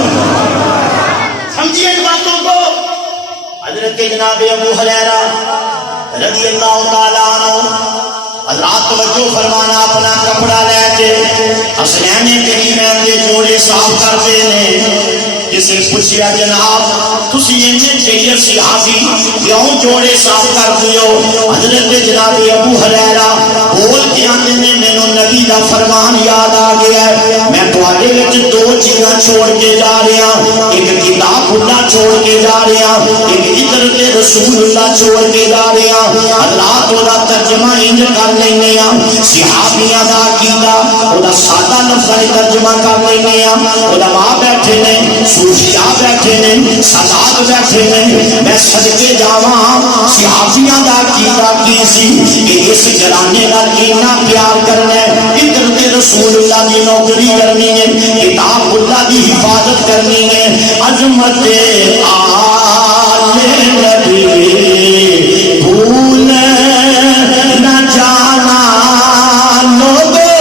سمجھیے ان باتوں کو۔ حضرت جناب ابو ہریرہ رضی اللہ تعالیٰ عنہ حضرات توجہ فرمانا، اپنا کپڑا لے کے حسنین کریمین دے جوڑے صاف کرتے ہیں۔ جسے پوچھیا جناب تسی انجے چاہیے صحابی کیوں جوڑے صاف کر دیو؟ حضرت جناب ابو ہریرہ بول کے آندے نے مینوں نبی دا فرمان یاد آ گیا ہے، میں تواڈے وچ 2 چیزاں چھوڑ کے جا رہا ہوں، ایک کتاب اللہ چھوڑ کے جا رہا ہوں، ایک عطرت رسول اللہ چھوڑ کے جا رہا ہوں۔ اللہ تو دا ترجمہ انج کر لینے ہیں، صحابیاں دا عقیدہ او دا سادہ لفظ ترجمہ کر لینے ہیں۔ علماء بیٹھے نے، صوفیاء بیٹھے نے، سادات بیٹھے نے، میں صدقے جاواں صحابیاں دا عقیدہ کی سی کہ اس گھرانے نال اتنا پیار کرنا ہے، عطرت رسول اللہ دی نوکری کرنی ہے، کتاب اللہ دی حفاظت کرنی ہے، عظمت آل نبی بھول نہ جانا لوگو،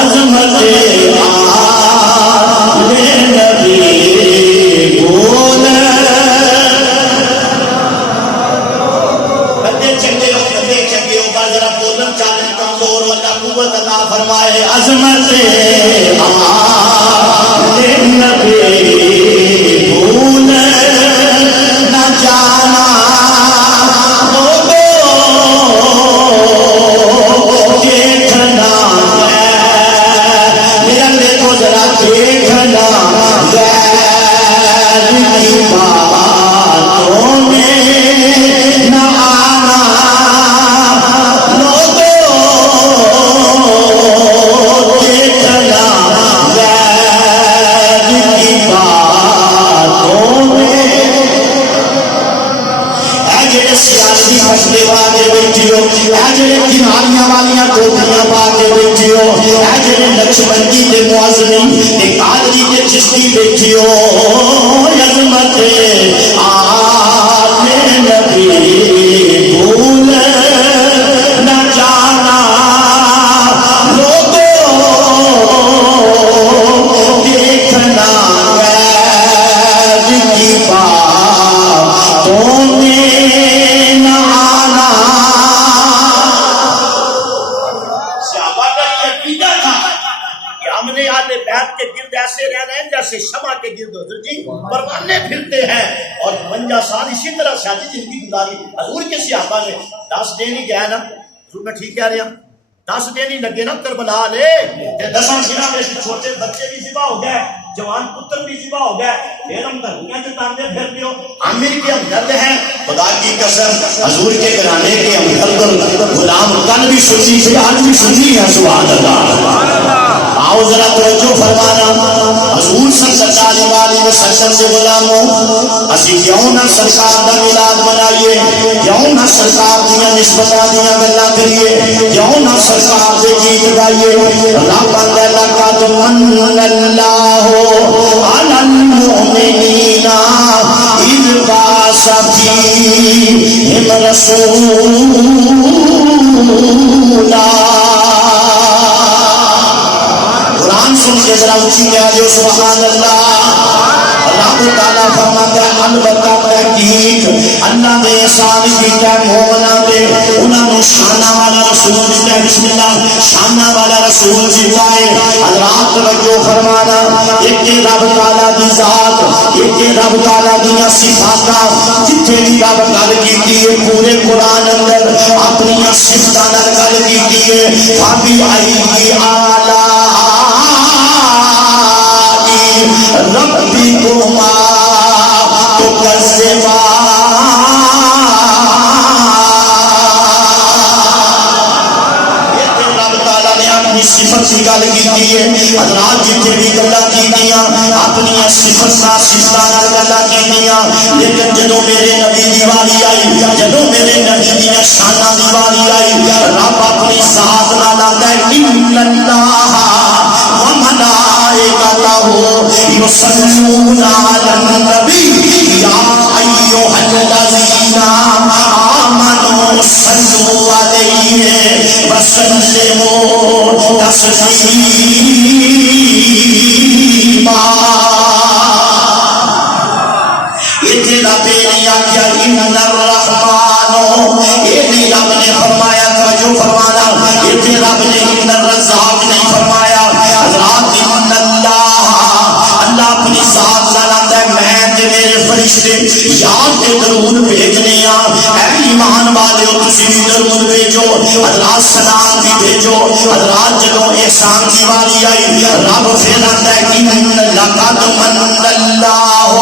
عظمت آل نبی بھول۔ بندے چنگے ہو پر ذرا بولن چالن کمزور والا قوت عطا فرمائے۔ عظمت آل نبی بھول نہ جانا دیکھنا میرا دیکھو ذرا، دیکھنا غیر کی باتوں میں نہ آنا لوگوں، دیکھنا غیر کی باتوں میں۔ اے جڑے سیاسی مسئلے پا کے بیٹھی ہو، اے جڑے کناریاں والیاں ٹوپیاں پا کے بیٹھی ہو، اے جڑے نقشبندی تے معظمی تے قادری تے چشتی بیٹھی ہو، عظمت آل نبی بھول نہ جانا لوگوں، دیکھنا غیر کی باتوں میں نہ آنا۔ صحابہ کا یہ عقیدہ تھا کہ ہم نے اہل بیت کے گرد ایسے رہنا ہے جیسے شمع کے گرد حضور جی پروانے پھرتے ہیں، اور 52 سال اسی طرح سیاسی زندگی گزاری۔ حضور کے صحابہ نے 10 دن ہی گیا نا، حضور میں ٹھیک کہہ رہا ہوں، 10 دن ہی لگے نا کربلا لے، 10 دنوں میں چھوٹے بچے بھی ذبح ہو گئے، جوان پتر بھی ذبح ہو گئے، پھر ہم دھرمیاں جتانے پھر دیو۔ عامر کے ہمدرد ہیں، خدا کی قسم حضور کے گھرانے کے ہمدرد غلام کل بھی سنی تھی، آج بھی سنی ہے، سبحان اللہ۔ آؤ ذرا توجہ فرمانا، حضور صلی اللہ علیہ وسلم دے غلاموں اسی کیوں نہ سرکار دا میلاد منائیے کیوں نہ سرکار دیاں نسبتاں دیاں گلاں کریے کیوں نہ سرکار دے گیت گائیے رب دے لقد من اللہ علی المؤمنین اذ بعث فیہم رسولا قرآن سن کے ذرا اونچی کہہ دو سبحان اللہ رب تعالیٰ فرماتا ہے البتہ تحقیق اللہ نے احسان کیتا ہے مومناں تے انہاں نوں شاناں والا رسول دیتا ہے بسم اللہ شاناں والا رسول دیتا ہے حضرات توجہ فرمانا ایک رب تعالیٰ دی ذات ایک رب تعالیٰ دی صفاتاں جتھے بھی رب گل کیتی ہے پورے قرآن اندر اپنی صفاتاں نال گل کیتی ہے فبی ای اعلی ربکما صفت کی گل کی حضرات جتنے بھی گلا کی اپنی صفت صفتاں نال گلا کی لیکن جدو میرے نبی دی واری آئی جدو میرے نبی دی شاناں دی واری آئی رب اپنی ذات نال آندا ہے ان اللہ وملائکتہ یصلون علی النبی یا ایھا الذین آمنوا صلوا علیہ وسلموا تسلیما اتنے رب نے آخیا ان الرحمن اتنے رب نے فرمایا توجہ فرمانا اتنے رب نے ان الرزاق نہیں فرمایا حضرات ان اللہ اپنی ذات نال آندا ہے میں تے میرے فرشتے یاد تے درود بھیجنے اے ایمان والےو تسی بھی درود بھیجو حضرات سلام بھی بھیجو حضرات جدو احسان کی واری آئی رب پھر آندا ہے ان لقد من اللہ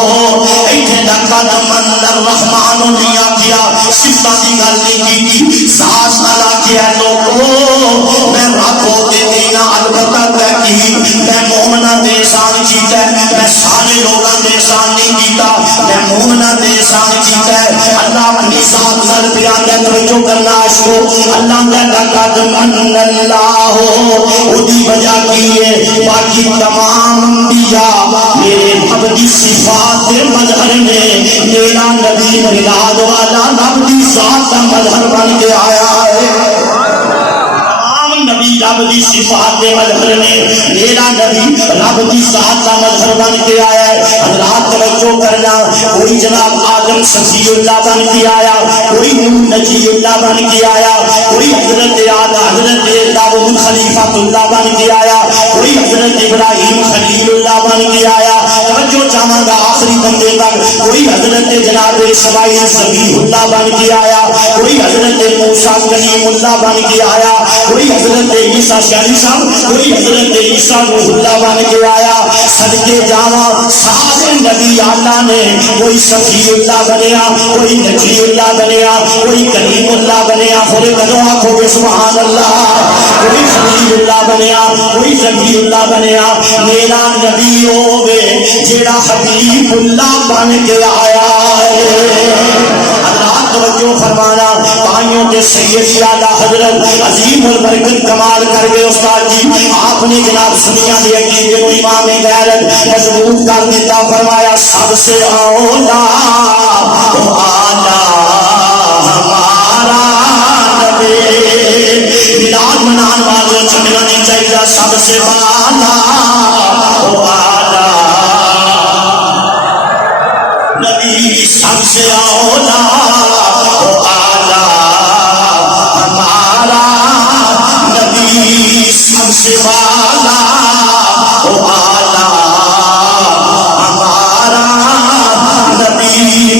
ایتھے لقد من الرحمن نے آکھیا صفتاں دی گل نہیں کیتی ذات نال آکھیا لوگو میں رب ہو کے دینا البتہ تحقیق میں مومناں دے احسان کیتا ہے میں سارے لوگاں دے احسان نہیں کیتا میں مومناں دے احسان کیتا ہے اللہ اپنی ذات نال بیان دے توجہ کرنا عاشقو اللہ دے لقد من اللہ اودی وجہ کی ہے باقی تمام انبیاء میرے رب دی صفات دے مظہر نے میرا نبی میلاد والا رب دی ذات دا مظہر بن کے آیا ہے نبی رب دی صفات دے مظہر نے میرا نبی رب دی ذات دا مظہر بن کے آیا ہے حضرات توجہ کرنا کوئی جناب آدم صفی اللہ بن کے آیا کوئی نوح نجی اللہ بن کے آیا کوئی حضرت آدم حضرت داؤد خلیفۃ اللہ بن کے آیا کوئی حضرت ابراہیم خلیل اللہ بن کے آیا توجہ چاہوں گا آخری بندے تک کوئی حضرت جناب اسماعیل ذبیح اللہ بن کے آیا کوئی حضرت موسیٰ کلیم اللہ بن کے آیا کوئی حضرت عیسیٰ شہری صاحب کوئی حضرت عیسیٰ روح اللہ بن کے آیا صدقے جاواں سارے نبی اللہ نے کوئی صفی اللہ بنیا کوئی نجی اللہ بنیا کوئی کلیم اللہ بنیا پھر کدوں آکھو گے سبحان اللہ کوئی خلیل اللہ بنیا کوئی ذبیح اللہ بنیا میرا نبی ہوے جیڑا حبیب اللہ بن کے آیا ہے حضرات توجہ فرمانا بھائیوں کے سید اعلیٰ حضرت عظیم البرکت کمال کر گئے استاد جی آپ نے جناب سنیا دی عقیدے کو امام غیرت مضبوط کر دیتا فرمایا سب سے اولا ہمارا نبی میلاد منان والوں چکنا نہیں چاہیے سب سے بالا نبی سب سے اولا ہمارا نبی سب سے بالا ہمارا نبی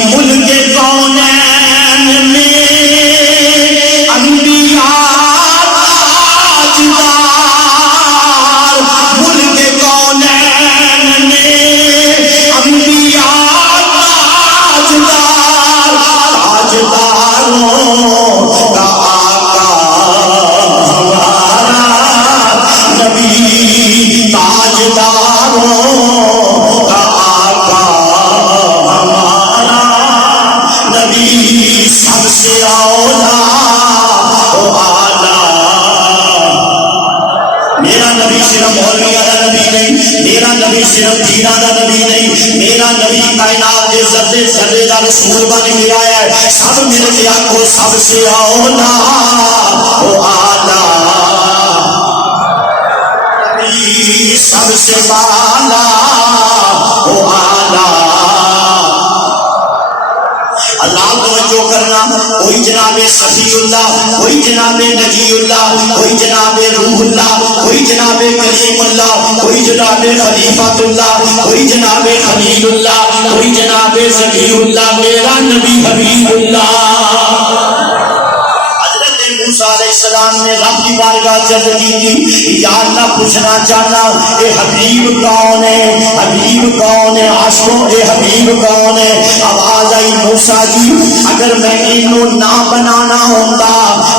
ملک کونین میں انبیاء تاجدار ملک کونین میں انبیاء تاجدار نبی نہیں، میرا نبی کائنات کے ذرے ذرے کا رسول بن کے آیا ہے. سب مل کے آخو سب سے اولا او آلہ، سب سے بالا او آلہ. اللہ توجہ کرنا، کوئی جناب صفی اللہ، کوئی جناب نجی اللہ، کوئی جناب روح اللہ، کوئی جناب کلیم اللہ، کوئی جناب خلیفۃ اللہ، کوئی جناب خلیل اللہ، کوئی جناب ذکی اللہ، میرا نبی حبیب اللہ. موسیٰ علیہ السلام نے رب کی بارگاہ عرض کی تھی، یا اللہ پوچھنا چاہنا اے حبیب کون ہے، حبیب کون ہے، عاشقوں اے حبیب کون ہے. آواز آئی موسیٰ جی اگر میں انہوں نہ بنانا ہوتا،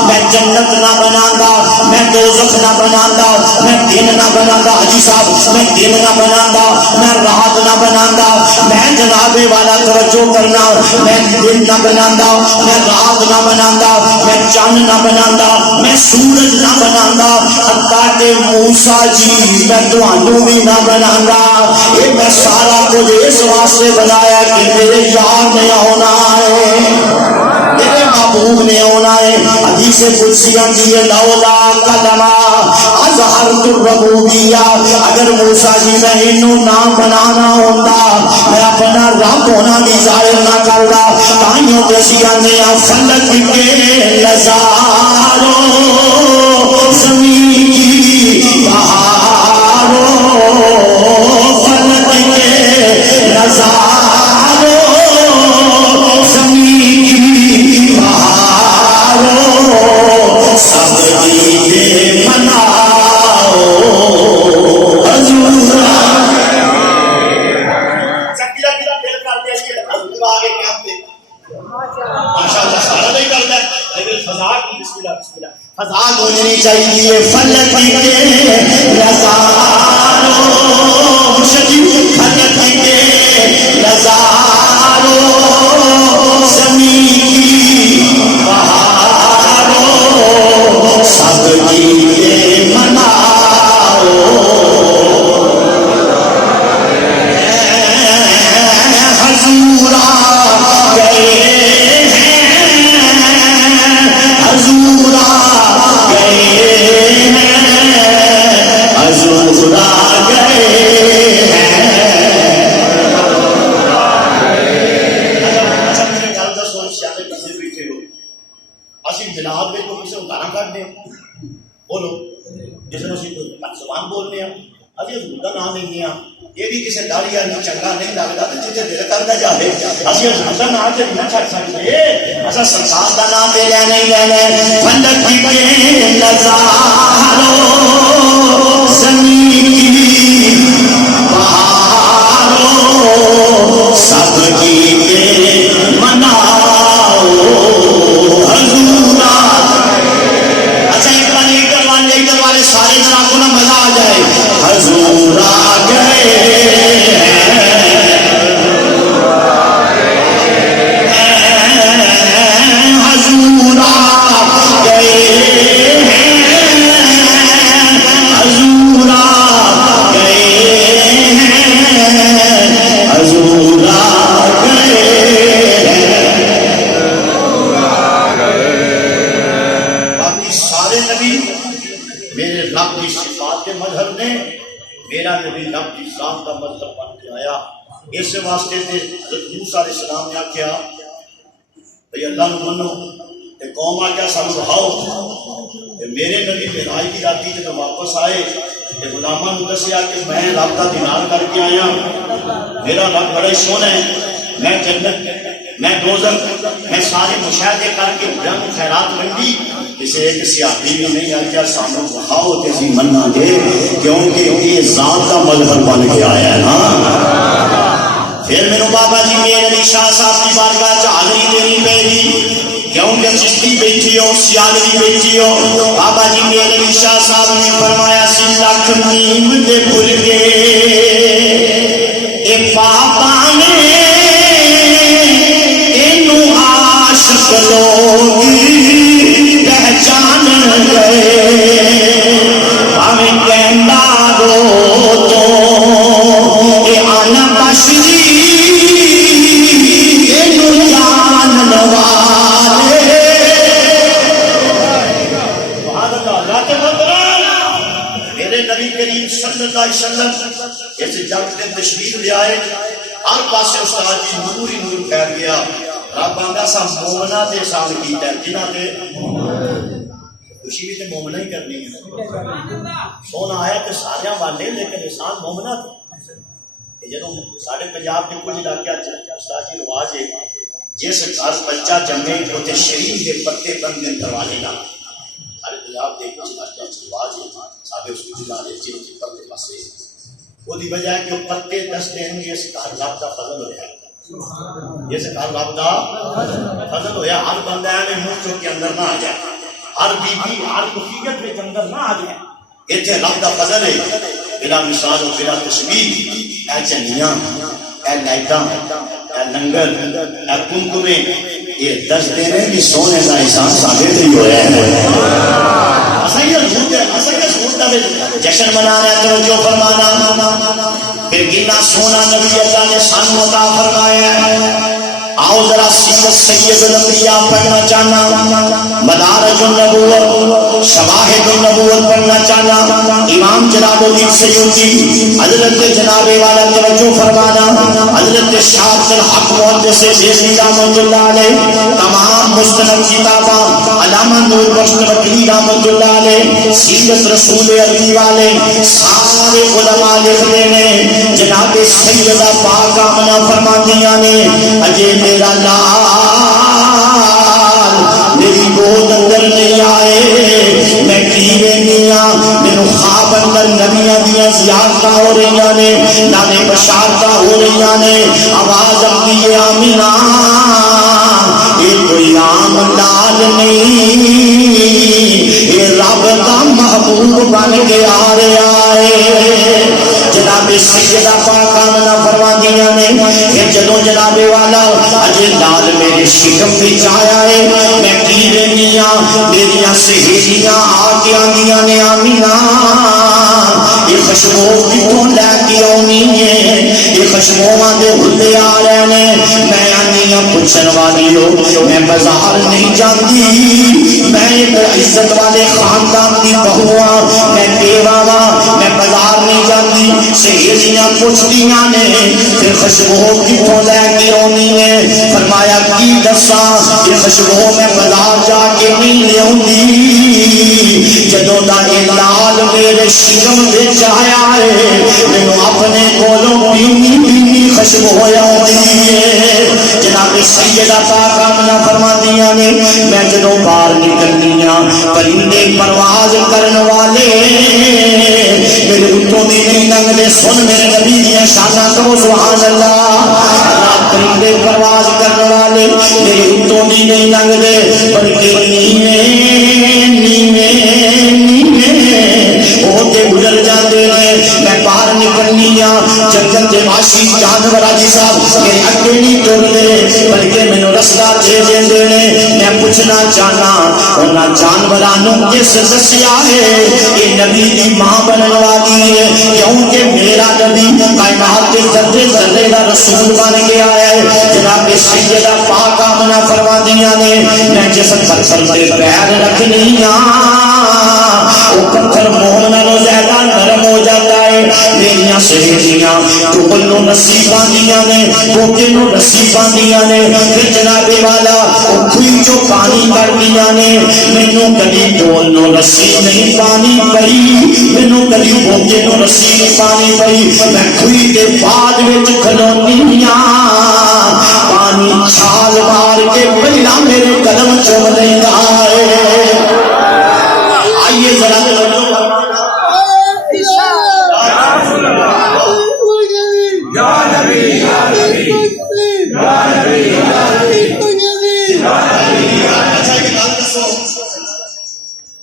میں جنت نہ بناتا، میں دوزخ نہ بناتا، میں دن نہ بناتا، حجی صاحب میں دن نہ بناتا، میں رات نہ بناتا، میں جناب والا توجہ کرنا، میں دن نہ بناتا، میں رات نہ بناتا، میں چاند نہ بناتا، میں سورج نہ بناتا، حتیٰ کہ موسیٰ جی میں تمہوں بھی نہ بناتا. یہ میں سارا کچھ اس واسطے بنایا کہ میرے یار نے ہونا ہے، میرے محبوب نے ہونا ہے. حدیث قدسی آتی ہے لولا کلمہ اظہرت الربوبیہ، اگر موسیٰ جی میں انہوں نام بنانا ہوتا، میں اپنا رب ہونا بھی ظاہر نہ کرتا. تائیوں کسی آنے فلک کے نظاروں زمین کی بہاروں، فلک کے نظاروں زمین کی بہاروں، سب عید مناؤ حضور. فضا گونجنی چاہیے فلک کے نظاروں، فلک کے نظاروں زمین کی بہاروں، سب عید مناؤ. حضور آ گئے ہیں، حضور آ گئے ہیں، حضور آ گئے ہیں. اچھا میرے گھر کا سوچ سیانے کسی بیٹھے ہو، اسی ملاد میں تو کسی گانا کھڑنے بولو جس نے اسی کوئی زبان بولنے ہیں، ابھی حضور کا نام لیں گے، یہ بھی کسی داڑیا نہیں چنگا نہیں لگتا تو جتنے دل کرنا جائے اسی حضور کا نام سے نہ چھڑ سکتے، ایسا سرکار کا نام لے لینے لینے. فلک کے نظاروں زمین کی بہاروں، سب عید مناؤ حضور. اچھا ایک بار والے سارے جناب کو نا مزہ آ جائے. حضور آ گئے حضور آ گئے ہیں، حضور آ گئے ہیں، حضور آ گئے ہیں. باقی سارے نبی میرے رب کی صفات کے مظہر نے، میرا نبی رب کی ذات کا مظہر بن کے آیا. اس واسطے سے حضرت موسیٰ علیہ السلام نے آخیا بھئی اللہ نو منو تے قوم آخیا سانو بہاؤ. میرے نبی معراج کی راتی جب واپس آئے تے غلاماں نو دسیا کہ میں رب کا دیدار کر کے آیا، میرا رب بڑا سونا ہے، میں جنت میں دوزخ میں سارے مشاہدے کر کے جنگ خیرات منڈی. کسی ایک سیاحتی بھی نہیں آیا سامنے بہاؤ تے اسی مننا گے، کیونکہ یہ ذات کا مظہر بن کے آیا ہے نا. پھر میرے بابا جی میرے علی شاہ صاحب کی بارگاہ حاضری دینی پے گی، کیونکہ چشتی بیٹھی ہو سیالوی بیٹھی ہو. بابا جی میرے علی شاہ صاحب نے فرمایا سی لکھ نیم دے بھول گے اے پاپا نے اینو عاشق لوگ پہچان گئے، ہمیں کہندا رو تو اے آنا تشریف لے آئے ہر پاسے استاد جی نور ہی نور پھیل گیا رب آندا سا مومنا تے احسان کیتا ہے جنہ تے خوشی بھی تے مومنا ہی کرنی ہے سونا آیا تے سارے والے لیکن احسان مومنا تے جدوں ساڈے پنجاب دے کچھ علاقے استاد جی رواج ہے جس گھر بچہ جمے تے شریم کے پتے بن کے دروازے لا سارے پنجاب دے کچھ علاقے رواج ہے سابے اس کو لا دے چن چن پتے پاسے وہ دی وجہ ہے کہ وہ پتے دس دیں گے اس گھر رب دا فضل ہو جائے اس گھر رب دا فضل ہویا ہر بندہ ہے منہ چوک کے اندر نہ آ جائے ہر بی بی ہر کفیت میں اندر نہ آ جائے اتنے رب دا فضل ہے بلا مثال و بلا تشبیہ اے چنیاں اے لائٹاں اے لنگر اے کنکمے یہ دس دینے کی سونے کا احسان ثابت ہی ہوا ہے جشن منانا توجہ فرمانا پھر گنا سونا نبی اللہ نے سانو عطا فرمایا ہے آؤ ذرا سیرت سید الانبیاء پڑھنا چاہنا مدارج النبوت شواہد النبوت پڑھنا چاہنا امام جلال الدین سیوطی حضرت جناب والا توجہ فرمانا حضرت شاہ عبد الحق محدث دہلوی رحمۃ اللہ علیہ تمام مستند کتاباں علامہ نور بخش نبوی رحمۃ اللہ علیہ سیرت رسول عربی والے سارے علماء لکھتے ہیں جناب سیدہ پاک آمنہ فرماندیاں نے اجے میرا لال میری گود اندر نہیں آئے میں کیوے میاں میرے خواب اندر نبیاں دیاں زیارتاں ہو رہی نے نالے بشارتاں ہو رہی نے آواز آتی ہے آمینہ یہ کوئی عام لال نہیں یہ رب کا محبوب بن کے آ رہا ہے جناب سیدہ پاک آمنہ فرماندیاں نے کہ جدوں جناب والا اجے لال میرے شکم وچ آیا ہے میں کی رہنیاں میریاں سہیلیاں آ کے آندیاں نے آمینہ یہ خوشبو کتوں لے کے آنی ہے یہ خوشبواں دے ہلے آ رہے ہیں میں آنیاں پوچھن والی ہو میں بازار نہیں جاندی میں ایک عزت والے خاندان کی بہو ہاں میں بیوہ ہاں میں بازار نہیں جاندی سہیلیاں پوچھدیاں نے پھر خوشبو کتوں لے کے آنی ہے فرمایا کی دساں یہ خوشبو میں بازار جا کے نہیں لے آندی جدوں دا یہ لال میرے شکم وچ آیا ہے مینوں اپنے کولوں پینی پینی خوشبو ہویا ہوندی ہے جناب سیدہ پاک آمنہ فرماندیاں نے میں جدوں باہر نکلنیاں پرندے پرواز کرن والے میرے اتوں دی نہیں لنگدے سن میرے نبی دیاں شاناں کرو سبحان اللہ پرندے پرواز کرن والے میرے اتوں دی نہیں لنگدے بلکہ نیویں ہوتے گزر جاتے ہیں میں باہر نکلنی ہاں جنگل کے واشی جانور جی صاحب میرے اگے نہیں ٹرتے بلکہ مینوں رستہ دے دیندے نے میں پوچھنا چاہنا انہاں جانوراں کس دسیا ہے یہ نبی دی ماں بنن والی ہے کیونکہ میرا نبی کائنات کے ذرے ذرے دا رسول بن کے آیا ہے جناب سیدہ پاک آمنہ فرماندیاں نے میں جس پتھر تے پیر رکھنی وہ پتھر مومن نالوں زیادہ نرم ہو جاتا ہے میریاں سہیلیاں ٹول نو رسی باندیاں نے ٹوکے نو رسی باندیاں نے پھر جناب والا وہ کھوئی چو پانی کردیاں نے مینوں کبھی ٹول نو رسی نہیں پانی پئی مینوں کبھی ٹوکے نو رسی نہیں پانی پئی میں کھوئی کے بعد وچ کھلونی ہاں پانی چھال مار کے پہلا میرے قدم چوم لیندا ہے آئیے ذرا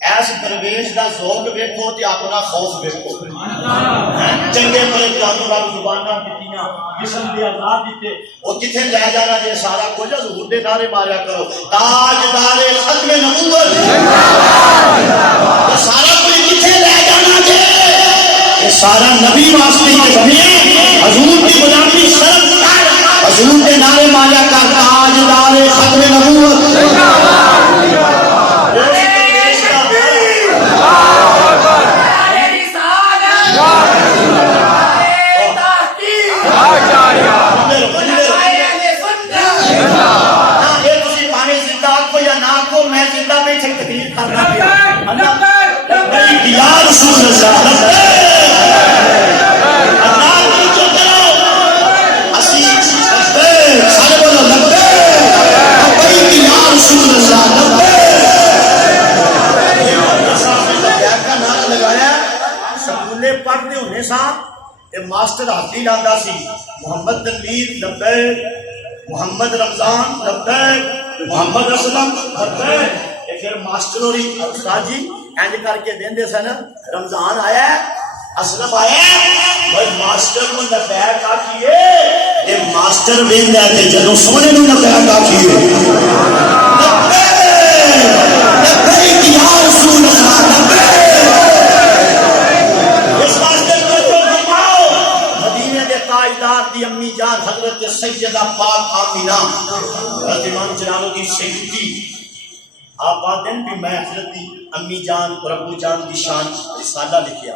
ایس درویش دا ذوق ویکھو تے اپنا خوف ویکھو چنگے بڑے جانو رب زباناں دتیاں جسم دے آزاد دیتے او کتھے لے جانا جے سارا کچھ حضور دے نعرے ماریا کرو تاجدار ختم نبوت سارا کچھ کتھے لے جانا جے یہ سارا نبی واسطے بنے حضور کی غلامی شرف کر حضور دے نعرے ماریا کر تاجدار ختم نبوت ماسٹر حاضری لاندہ سی محمد تنویر لبیک، محمد رمضان لبیک، محمد اسلم لبیک۔ پھر ماسٹر ہوری استاد جی اینج کر کے دیندے سن رمضان آیا ہے اسلم آیا ہے بھائی ماسٹر کو لبیک آکھیے تے ماسٹر ویندا ہے تے جدوں سونے نوں لبیک آکھیے لبیک یا رسول اللہ لبیک۔ اس واسطے توجہ فرماؤ مدینے دے تاجدار دی امی جان حضرت سیدہ پاک آمینہ حضرت امام جلال الدین سیوطی آپ آتے ہیں بھی میں حضرت دی امی جان اور ابو جان دی شان رسالہ لکھیا۔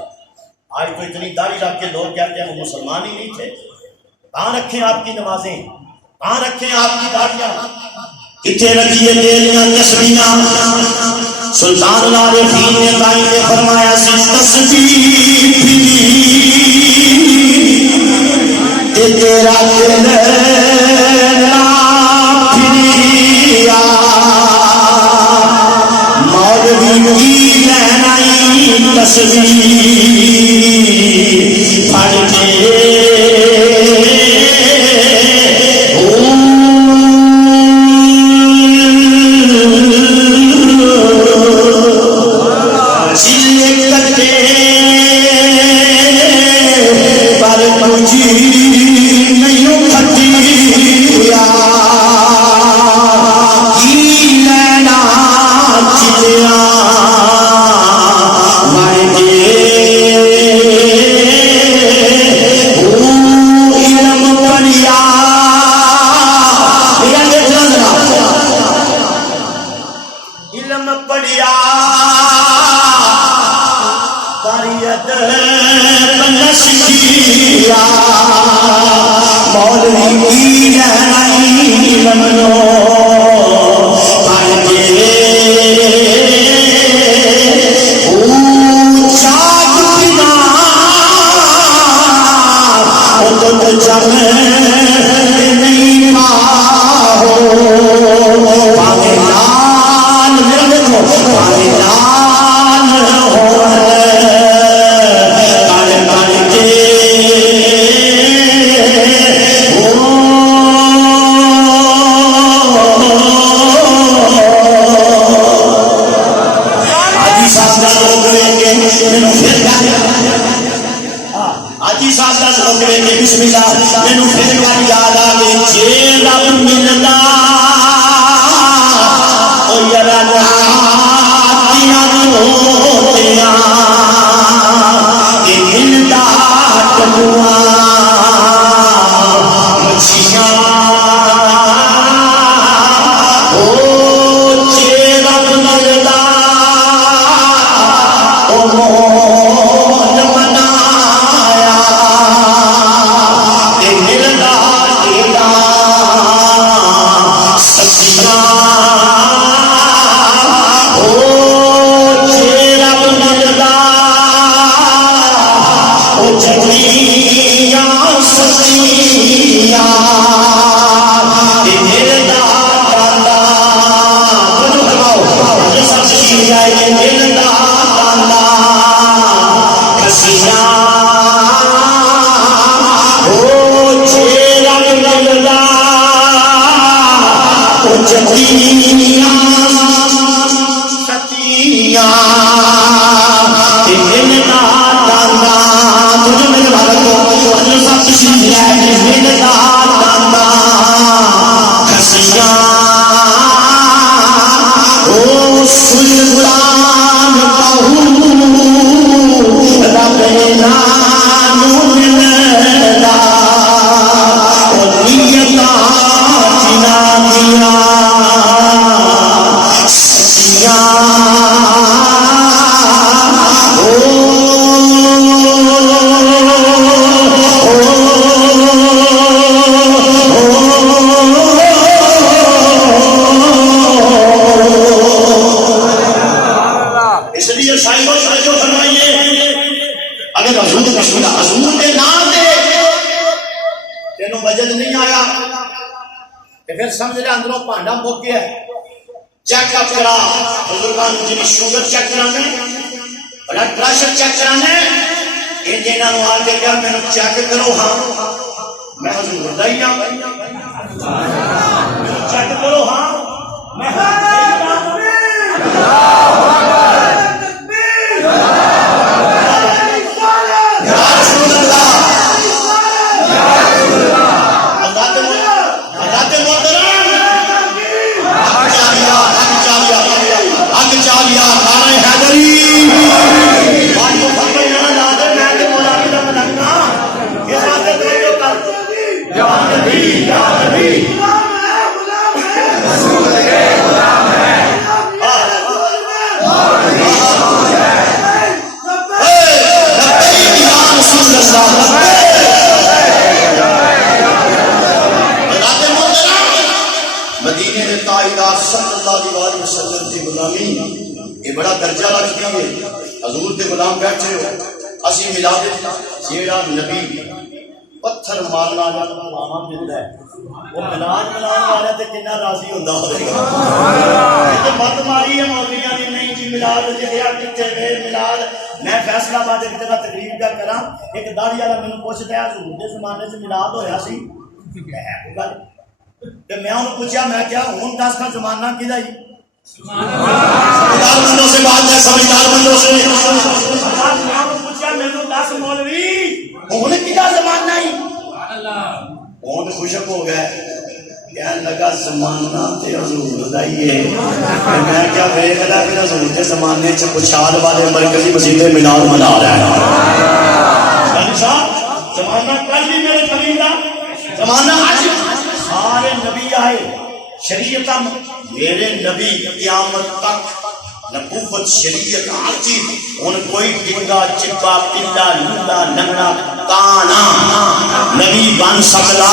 آج تو اتنی داڑھی رکھ کے لوگ کہتے ہیں وہ مسلمان ہی نہیں تھے۔ کہاں رکھیں آپ کی نمازیں، کہاں رکھیں آپ کی داڑھیاں، کتنے رکھیے تیریاں تسبیحاں۔ سلطان العارفین نے قائم نے فرمایا سی تسبیح تے تیرا دل نہ پھریا مولوی کی لہنائی تسبیح پڑھ کے سمجھ لے اندروں پانڈا مک گیا چیک اپ کرا بزرگان جی شوگر چیک کرانے بلڈ پریشر چیک کرانے انہاں نوں آ کے کہا مینوں چیک کرو ہاں میں حضور دا ہی ہاں چیک کرو ہاں میں مدینے کے تاجدار صلی اللہ علیہ وسلم کی غلامی یہ بڑا درجہ رکھتی ہے حضور کے غلام بیٹھے ہو اسی ملاد جیڑا نبی پتھر مارنا والا ملتا ہے وہ ملاد ملانے والا تے کنا راضی ہوندا ہوے گا تے مت ماری ہے مولویاں دی نہیں جی ملاد جہیا کتے وے ملاد میں فیصلہ آباد ایک جگہ تقریر کا کراں ایک داڑھی والا مینوں پوچھدا ہے حضور دے زمانے وچ ملاد ہویا سی تے میں انہوں پوچھا میں کیا ہوں 10 کا زمانہ کدا ہی سمجھدار بندوں سے بات ہے سمجھدار بندوں سے میں پوچھا مینوں 10 مولوی ہوں کدا زمانہ ہی ہوں تو خوشک ہو گئے کہنے لگا زمانہ تے حضور دا ہی ہے میں کیا ویکھدا کہ حضور دے زمانے چ پچھال والے مرکزی مسجد مینار منا رہا ہے صاحب زمانہ کل بھی میرے قریب دا زمانہ آج سارے نبی آئے شریعت میرے نبی قیامت تک نبوت شریعت آتی ان کوئی ڈنگا چپا پلا لولا لنگڑا کانا نبی بن سکتا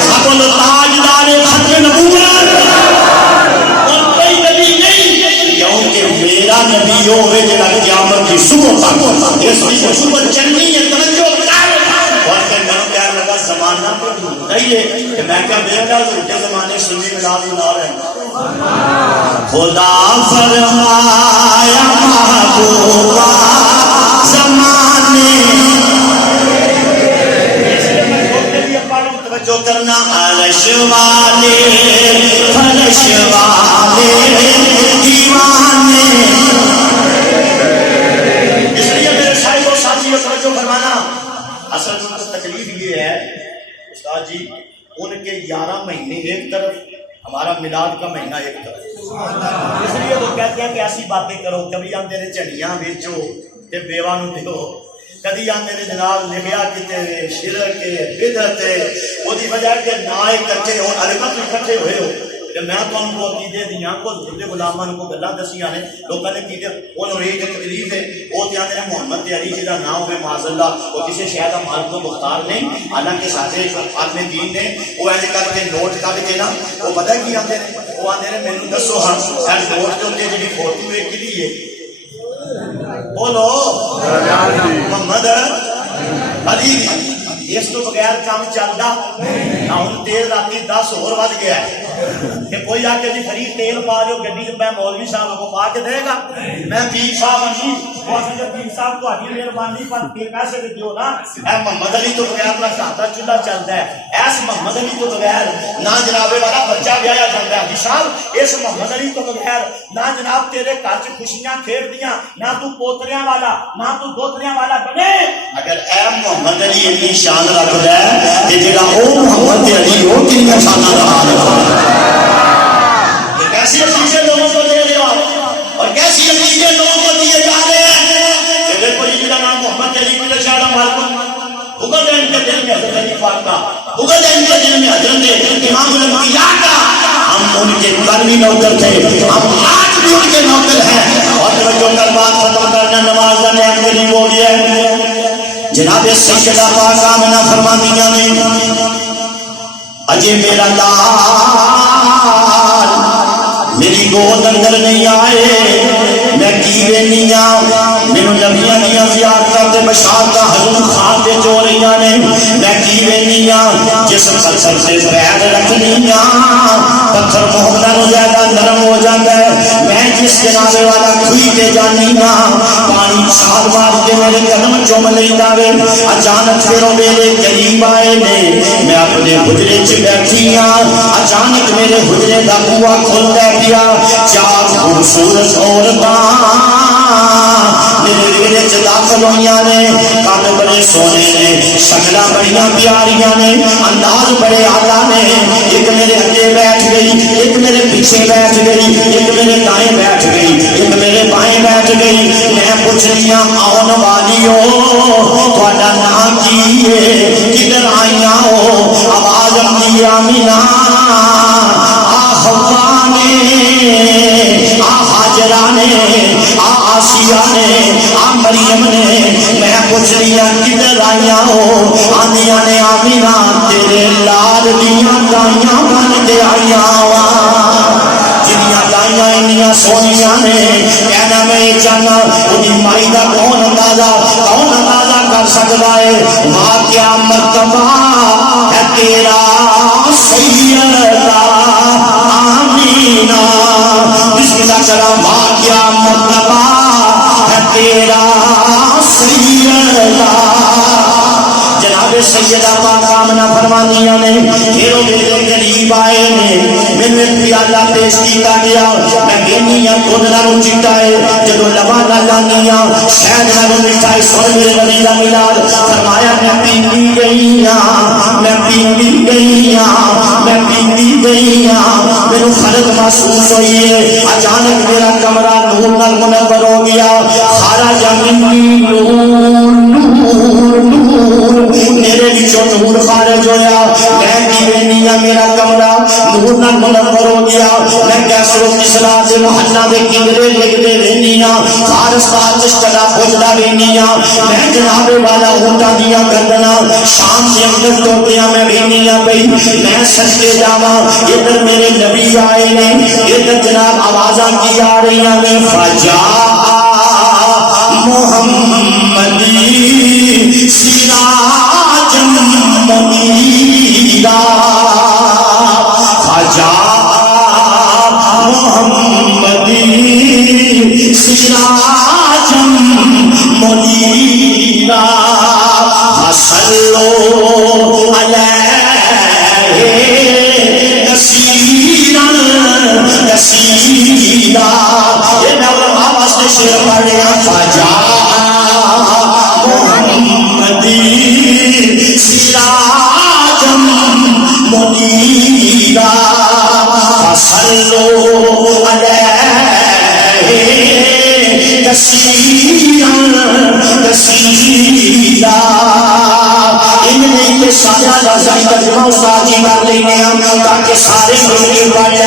سب تاجدار خط نبوت اور کوئی نبی نہیں کیونکہ میرا نبی ہوئے جگہ قیامت کی صبح تک اس کی صبح چلنی ہے توجہ اور کہ میں کہنے لگا زمانہ پر نہیں ہے کہ میں کیا میرے گا کے زمانے سنی ملاد منا رہے ہیں خدا فرمایا محبوبہ زمانے توجہ کرنا عرش والے فرش والے دیوانے اس لیے میرے صاحب و ساتھی توجہ فرمانا اصل تکلیف یہ ہے استاد جی ان کے 11 مہینے ایک طرف ہمارا میلاد کا مہینہ ایک طرف اس لیے وہ کہتے ہیں کہ ایسی باتیں کرو کبھی آتے نے چڑیاں بیچو تے بیوہ نو دیو کبھی آتے نے جناب لکھیا کتے شرک بدعت وہ دی وجہ کہ نائے کٹھے ہو اربت اکٹھے ہوئے ہو کہ میں تو ان کو عقیدے دیاں کو جھوٹے غلامان کو گلاں دسیاں نے لوگوں نے کیتے انہوں نے ایک تکلیف ہے وہ کہتے ہیں محمد علی جی کا نام ہوئے معاذ اللہ وہ کسی شہر کا مالک کو مختار نہیں حالانکہ ساتھے اپنے دین نے وہ ایسے کر کے نوٹ کر کے نا وہ پتہ کی آتے ہیں وہ آتے ہیں مینوں دسو ہاں ہر نوٹ جو ہوتے ہیں جی فوٹو ایک کی لیے بولو محمد علی اس تو بغیر کام چلتا نہ ہوں تیل راتی 10 اور ود گیا ہے کہ کوئی آ کے جی خرید تیل پا جو گڈی میں مولوی صاحب کو پا کے دے گا میں پیر صاحب نہیں وہ اصل پیر صاحب کو ہی مہربانی پر پیسے دیو نا اے محمد علی تو بغیر نہ ساتا چولہا چلتا ہے ایس محمد علی تو بغیر نہ جناب والا بچہ بیایا جاتا ہے صاحب اس محمد علی تو بغیر نہ جناب تیرے گھر چ خوشیاں کھیڑ دیاں نہ تو پوتریاں والا نہ تو دوتریاں والا بنے اگر اے محمد علی اتنی شان رکھدا ہے کہ جڑا او محمد علی ہو کتنی شان رکھدا ہے کیسی چیزیں لوگوں کو دے رہے ہو اور کیسی چیزیں لوگوں کو دیے جا رہے ہیں کہ دیکھو یہ جڑا نام محمد علی کو شاید مالک حکم ہے ان کے دل میں حضرت علی پاک کا حکم ہے ان کے دل میں حضرت امام الانبیاء کا ہم ان کے قلبی نوکر تھے ہم آج بھی ان کے نوکر ہیں اور توجہ کر بات ختم کرنا نماز نے ہم نہیں بولی ہے جناب سیدہ پاک آمنہ فرماندیاں نے اجے میرا لال میری گود اندر نہیں آئے میں کیوے نہیں آؤں مینوں نبیاں دیاں زیارتاں تے بشارتاں حضور خان دے جو رہیاں نے میں کیوے نہیں آؤں جس پتھر سے پیر رکھنی آں پتھر محمد نو زیادہ نرم ہو جاتا ہے میں جس جنابے والا کھوئی تے جانی ہاں پانی چھال مار کے میرے قدم چوم لینا وے اچانک پھروں میرے قریب آئے نے میں اپنے حجرے چ بیٹھی ہاں اچانک میرے حجرے دا بوا کھلتا پیا چار خوبصورت عورتاں میرے ویڑے چ داخل ہوئیاں نے کان بڑے سونے نے شکلاں بڑیاں پیاریاں نے انداز بڑے اعلیٰ نے ایک میرے اگے بیٹھ گئی ایک میرے پیچھے بیٹھ گئی ایک میرے دائیں بیٹھ گئی ایک میرے بائیں بیٹھ گئی میں پوچھ رہی ہوں آن والی ہو تھوڑا نام کی ہے کدھر آئیاں ہو آواز اپنی آمینہ حوا نے حاجرہ نے آسیہ نے مریم نے میں پوچھ رہی ہوں کدھر آئیاں ہو آندیاں نے آمینہ تیرے لال دیاں دائیاں بن کے آئیاں ہوا جنیاں دائیاں انیاں سونیاں نے کہنا میں چاہنا انہی مائی دا کون اندازہ کر سکتا ہے واقعہ مرتبہ ہے تیرا سیدہ آمینہ بسم اللہ کرا واقعہ مرتبہ ہے تیرا سیدہ جناب سیدہ پاک آمنہ فرمانیاں نے پھروں میرے قریب آئے نے میں پیالہ پیش کیتا گیا میں گینیاں کھولنا رو چکتا ہے جدو لبانا لانیاں شہد نہ رو مٹھائی سن میرے ولی دا ملاد فرمایا میں پیندی گئیاں میرے فرق محسوس ہوئی ہے اچانک میرا کمرہ نور نال منور ہو گیا خارج منی نور میرے بچوں نور خارج ہویا میں دیوینیاں میرا کمرہ نور نال منور ہو گیا میں کیسرو کسرا سے محلہ دے کنگرے لکھتے رہنیاں فارس فارس کلا خوجدہ رہنیاں میں جناب والا ہوتا دیا کردنا شام سے اندر توڑیاں میں رہنیاں پئی میں سجدے جاواں ادھر میرے نبی آئے نے ادھر جناب آوازاں کی آ رہی ہیں فجا محمدی سراج منیرا فجا محمدی سراج منیرا فصلو علیہ کثیرا کثیرا یہ میں آواز سے شعر پڑھے فجا محمدی سراج منیرا فصلو علیہ کثیرا کثیرا انہیں سارا لازم ترجمہ استادی کر لینے ہم تاکہ سارے مل کے پڑھ جائیں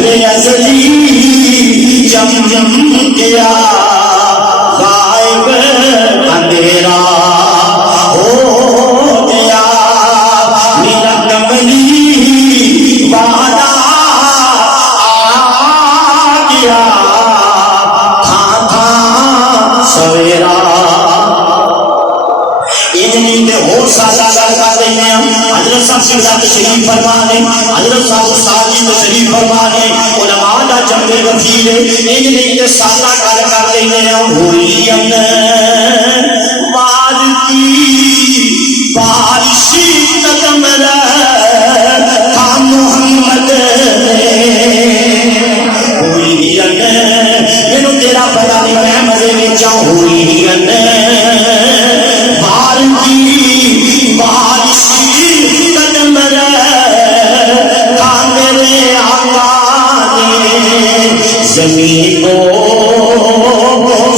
رے ازلی جم کیا غائب اندھیرا ہو گیا میرا کملی وعدہ آ گیا تھا سویرا ہو سادہ کر دینے ہم حضرت صاحب سیدہ تشریف فرمانے حضرت صاحب استادی تشریف فرمانے علماء دا جنگ وفیلے ان نہیں سادہ کر دینے ہم ہوئی امن بار کی بارشی قدم تھا محمد ہوئی امن میں تیرا پتا نہیں میں مزے میں چاہوں ہوئی امن بارشی قدم تھا میرے آقا نے زمین کو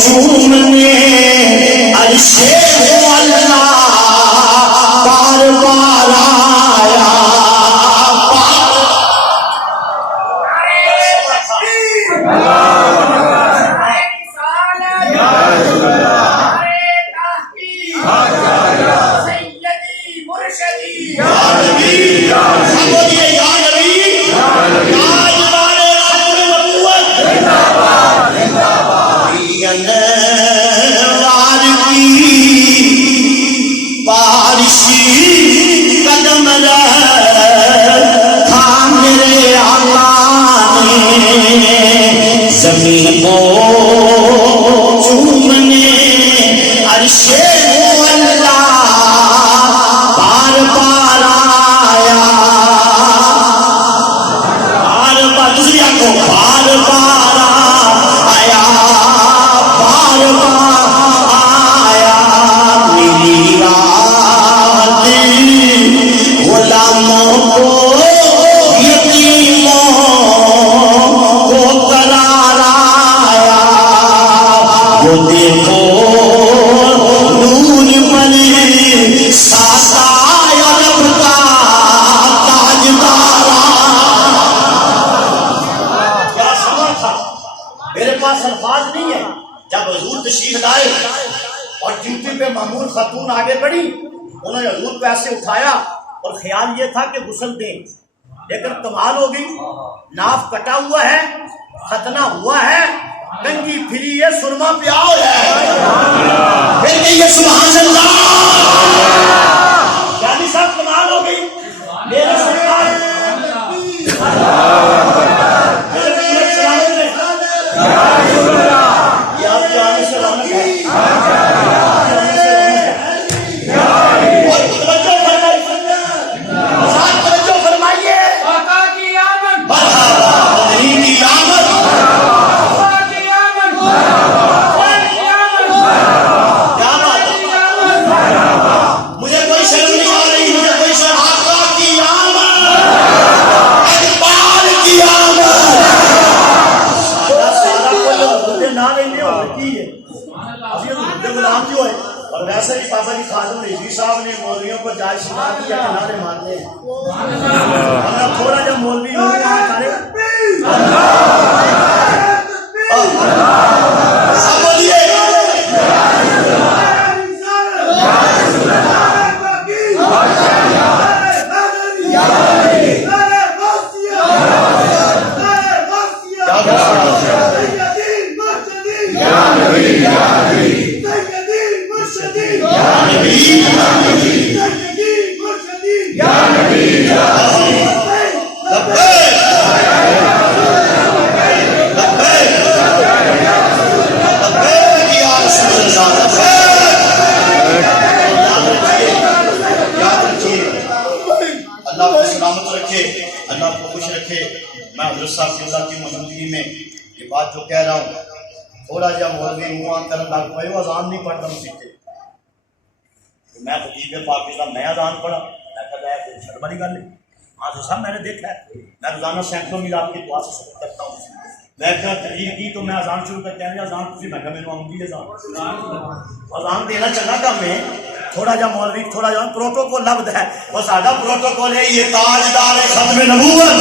چومنے عرش اللہ بار بار آیا بس الفاظ نہیں ہے. جب حضور تشریف لائے اور ڈیوٹی پہ معمول خاتون آگے بڑھی, انہوں نے حضور کو ایسے اٹھایا اور خیال یہ تھا کہ غسل دیں, لیکن کمال ہو گئی, ناف کٹا ہوا ہے, ختنہ ہوا ہے, کنگھی پھری ہے, سرما پیا ہوا ہے. پھر کہیے سبحان اللہ. یعنی صاحب کمال ہو گئی. میرے سرکار اور ویسے بھی پاپا جی خادم رضوی صاحب نے مولویوں کو جائے سنا دیا کہ نعرے مارتے ہیں. ہمیں تھوڑا جا مولوی ہو کرے یہ بات جو کہہ رہا ہوں. تھوڑا جا مولوی منہ کرن لگ پئے, وہ اذان نہیں پڑھتا مسیح. میں خطیب پاکستان میں اذان پڑھا, میں کہا شرم والی گل ہے. آج صاحب میں نے دیکھا ہے, میں روزانہ سینکڑوں میل آپ کی دعا سے سفر کرتا ہوں. میں کہا تقریر کی تو میں اذان شروع کر کے آئیں اذان تھی, میں کہا میرے آؤں اذان دینا چنگا کام ہے. تھوڑا جا مولوی تھوڑا جا پروٹوکول لفظ ہے, وہ ساڈا پروٹوکول ہے یہ تاجدار ختم نبوت.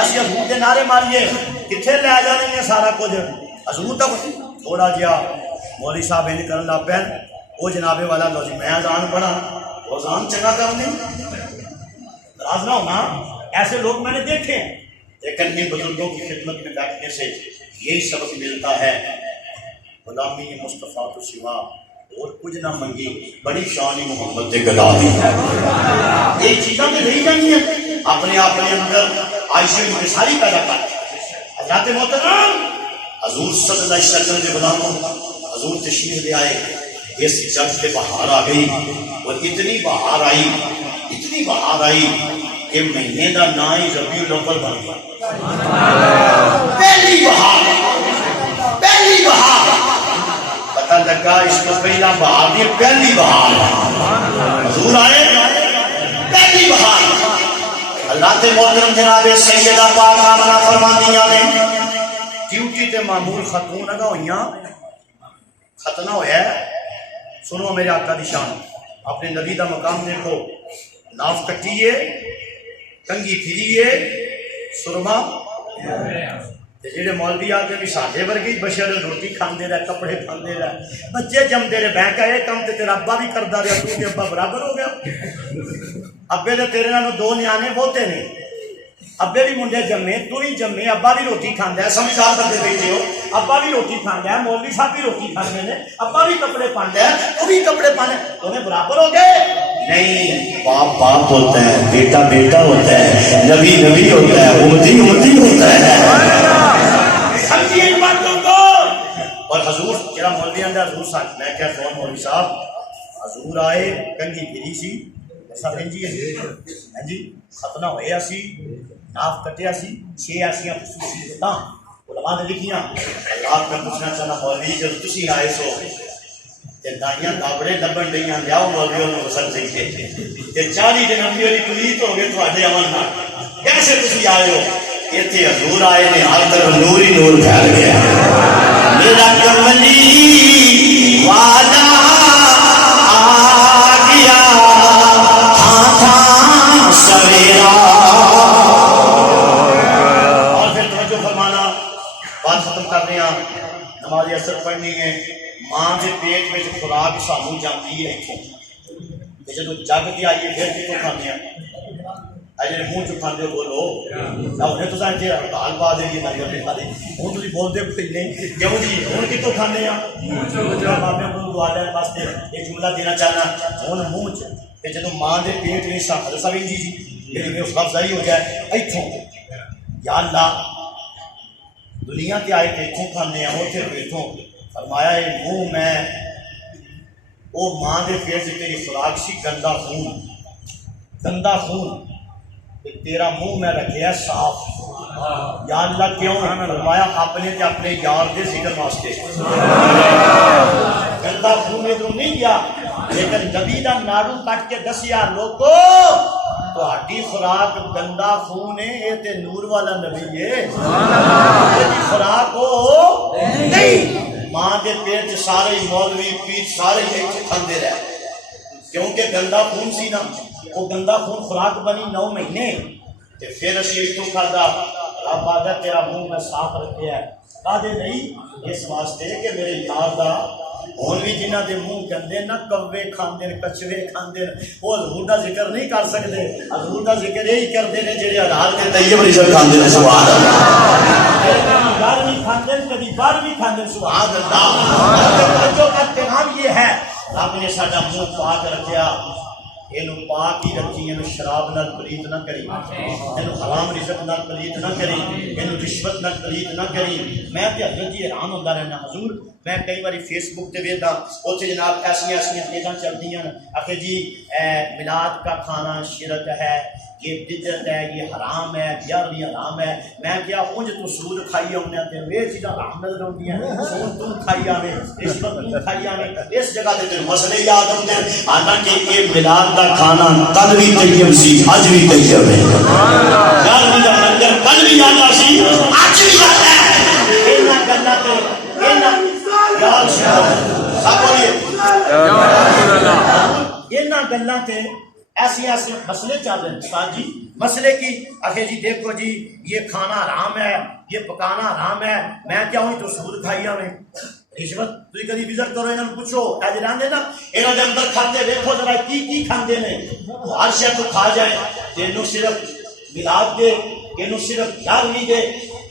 اسی حضور کے نعرے ماریے, کتنے لے جانے ہیں سارا کچھ حضور تک. تھوڑا جہا مولوی صاحب ان کرن لگ پہ, وہ جناب والا لو جی میں اذان پڑھا, وہ اذان چنگا کام نہیں. راز نہ ہونا, ایسے لوگ میں نے دیکھے ہیں. لیکن ان بزرگوں کی خدمت میں بیٹھنے سے یہی سبق ملتا ہے, غلامی مصطفیٰ تو سوا اور کچھ نہ منگی, بڑی شان محمد کے گدا دی. یہ چیزاں تو نہیں جانی ہیں اپنے آپ کے اندر عائشہ انکساری پیدا کر. حضرات محترم حضور صلی اللہ علیہ وسلم کے غلاموں, حضور تشریف لے آئے, اس جگ پہ بہار آ گئی. اور اتنی بہار آئی, اتنی بہار آئی کہ مہینے کا نام ہی ربیع الاول بن گیا. پہلی بہار, پہلی بہار پتہ لگا اس کو پہلا بہار نہیں, پہلی بہار حضور آئے, پہلی بہار. اللہ تے محترم جناب سیدہ پاک آمنہ فرماندیاں نے ڈیوٹی تے معمول خاتون اگا ہوئیاں, ختنہ ہویا ہے. سنو میرے آقا دی شان, اپنے نبی دا مقام دیکھو. ناف کٹیے, کنگھی پھریے, سرما. جڑے مولوی آتے بھی ساڈے ورگی بشر روٹی کھاندے رہے, کپڑے کھاندے رہے, بچے جمدے رہے. بینک آئے کم تے تیرا ابا بھی کردا رہا, تو تے ابا برابر ہو گیا. ابے دے تیرے نالوں دو نیانے بہتے نے, ابے بھی منڈے جمے, تو ہی جمے, ابا بھی روٹی کھاندا ہے. سمجھدار بندے بیٹھے ہو, ابا بھی روٹی کھاندا ہے, مولوی صاحب بھی روٹی کھاندے نے, ابا بھی کپڑے پاندا ہے, تو بھی کپڑے پانے, تمہیں برابر ہو گئے. نہیں, باپ باپ ہوتا ہے, بیٹا بیٹا ہوتا ہے, نبی نبی ہوتا ہے, امتی امتی ہوتا ہے. سمجھیے ان باتوں کو. اور حضور جڑا مولوی آندا حضور صاحب, میں کیا کون مولوی صاحب, حضور آئے, کنگھی پھری سی, جی ختنہ ہویا سی, ناف کٹیا سی, 6 ایسیاں خصوصیتاں علماء نے لکھیاں. آپ میں پوچھنا چاہنا مولوی جب تسی آئے سو تے دائیاں دابڑے لبن ڈیاں, لیاؤ مولویوں نے غسل سیکھے تے 40 دن اپنی والی پلیت ہو گئے تھوڑے امن نال, کیسے تسی آئے ہو؟ اتنے حضور آئے نے, ہر طرف نور ہی نور پھیل گیا. میرا کملی والا آ گیا, تھا سویرا کہ جب جگ کے آئیے پھر کتوں کھانے ہیں اجے منہ چ کھاندے بولو انہیں تو سارے تیرا حال پا دے گی نظر دکھا دے ہوں تھی بولتے کوئی نہیں کیوں جی ہوں کتوں کھانے ہیں بابے کو دعا دین واسطے ایک جملہ دینا چاہنا ہوں منہ چ کہ جدوں ماں دے پیٹ میں سا سویں جی میری میں اس افزائی ہو جائے ایتھوں یا اللہ دنیا کے آئے کہ ایتھوں کھانے ہیں وہ پھر ایتھوں فرمایا یہ منہ میں وہ ماں دے پیٹ سے تیری خوراک سی گندا خون تیرا منہ میں رکھیا صاف یا اللہ کیوں فرمایا اپنے تے اپنے یار دے ذکر واسطے گندا خون ادھر نہیں گیا لیکن نبی دا ناڑو کٹ کے دسیا لوگو تہاڈی خوراک گندا خون ہے یہ تے نور والا نبی ہے یہ خوراک ہو نہیں ماں دے پیٹ چ سارے مولوی پیر سارے ایتھے کھاندے رہے کیونکہ گندا خون سی نا وہ گندا خون خوراک بنی 9 مہینے تے پھر اسی اس تو کھادا رب آدھا تیرا منہ میں صاف رکھے ہے کادے نہیں اس واسطے کہ میرے یار دا ہون بھی جنہ دے منہ گندے نہ کوے کھاندے کچوے کھاندے وہ حضور دا ذکر نہیں کر سکتے حضور دا ذکر یہی کردے نے جڑے حلال تے طیب رزق کھاندے نے سبحان اللہ گھر بھی کھاندے کبھی باہر بھی کھاندے سبحان اللہ جو کا پیغام یہ ہے رب نے ساڈا منہ پاک رکھیا یہ پاک ہی رکھی یہ شراب نال پلیت نہ کری یہ حرام رزق نال پلیت نہ کری یہ رشوت نال پلیت نہ کری میں تے حضرت جی حیران ہوندا رہنا حضور میں کئی باری فیس بک تے ویکھدا اوتھے جناب ایسیاں چیزاں چلدیاں آخر جی میلاد کا کھانا شرک ہے یہ بدعت ہے یہ حرام ہے بیاہ بھی حرام ہے میں کیا اونج تو سود کھائی ہونے تے یہ چیزاں حرام نظر ہوندیاں سود تو کھائی آویں رشوت تو کھائی آویں اس جگہ تے مسئلے یاد ہوندے حالانکہ یہ میلاد دا کھانا کل بھی طیب سی اج بھی طیب ہے یار دا منظر کل بھی آندا سی اج بھی آندا ہے انہاں گلاں تے انہاں یار سب بولیے انہاں گلاں تے ایسے ایسے مسئلے چل رہے ہیں استاد جی مسئلے کی آخر جی دیکھو جی یہ کھانا حرام ہے یہ پکانا حرام ہے میں کیا ہوں تو سود کھائی میں رشوت تھی کدی وزٹ کرو انہوں نے پوچھو ایسے رہتے نا انہوں نے اندر کھاتے دیکھو ذرا کی کھاندے نے ہر شے تو کھا جائے تینوں صرف ملاد دے تینوں صرف یارویں دے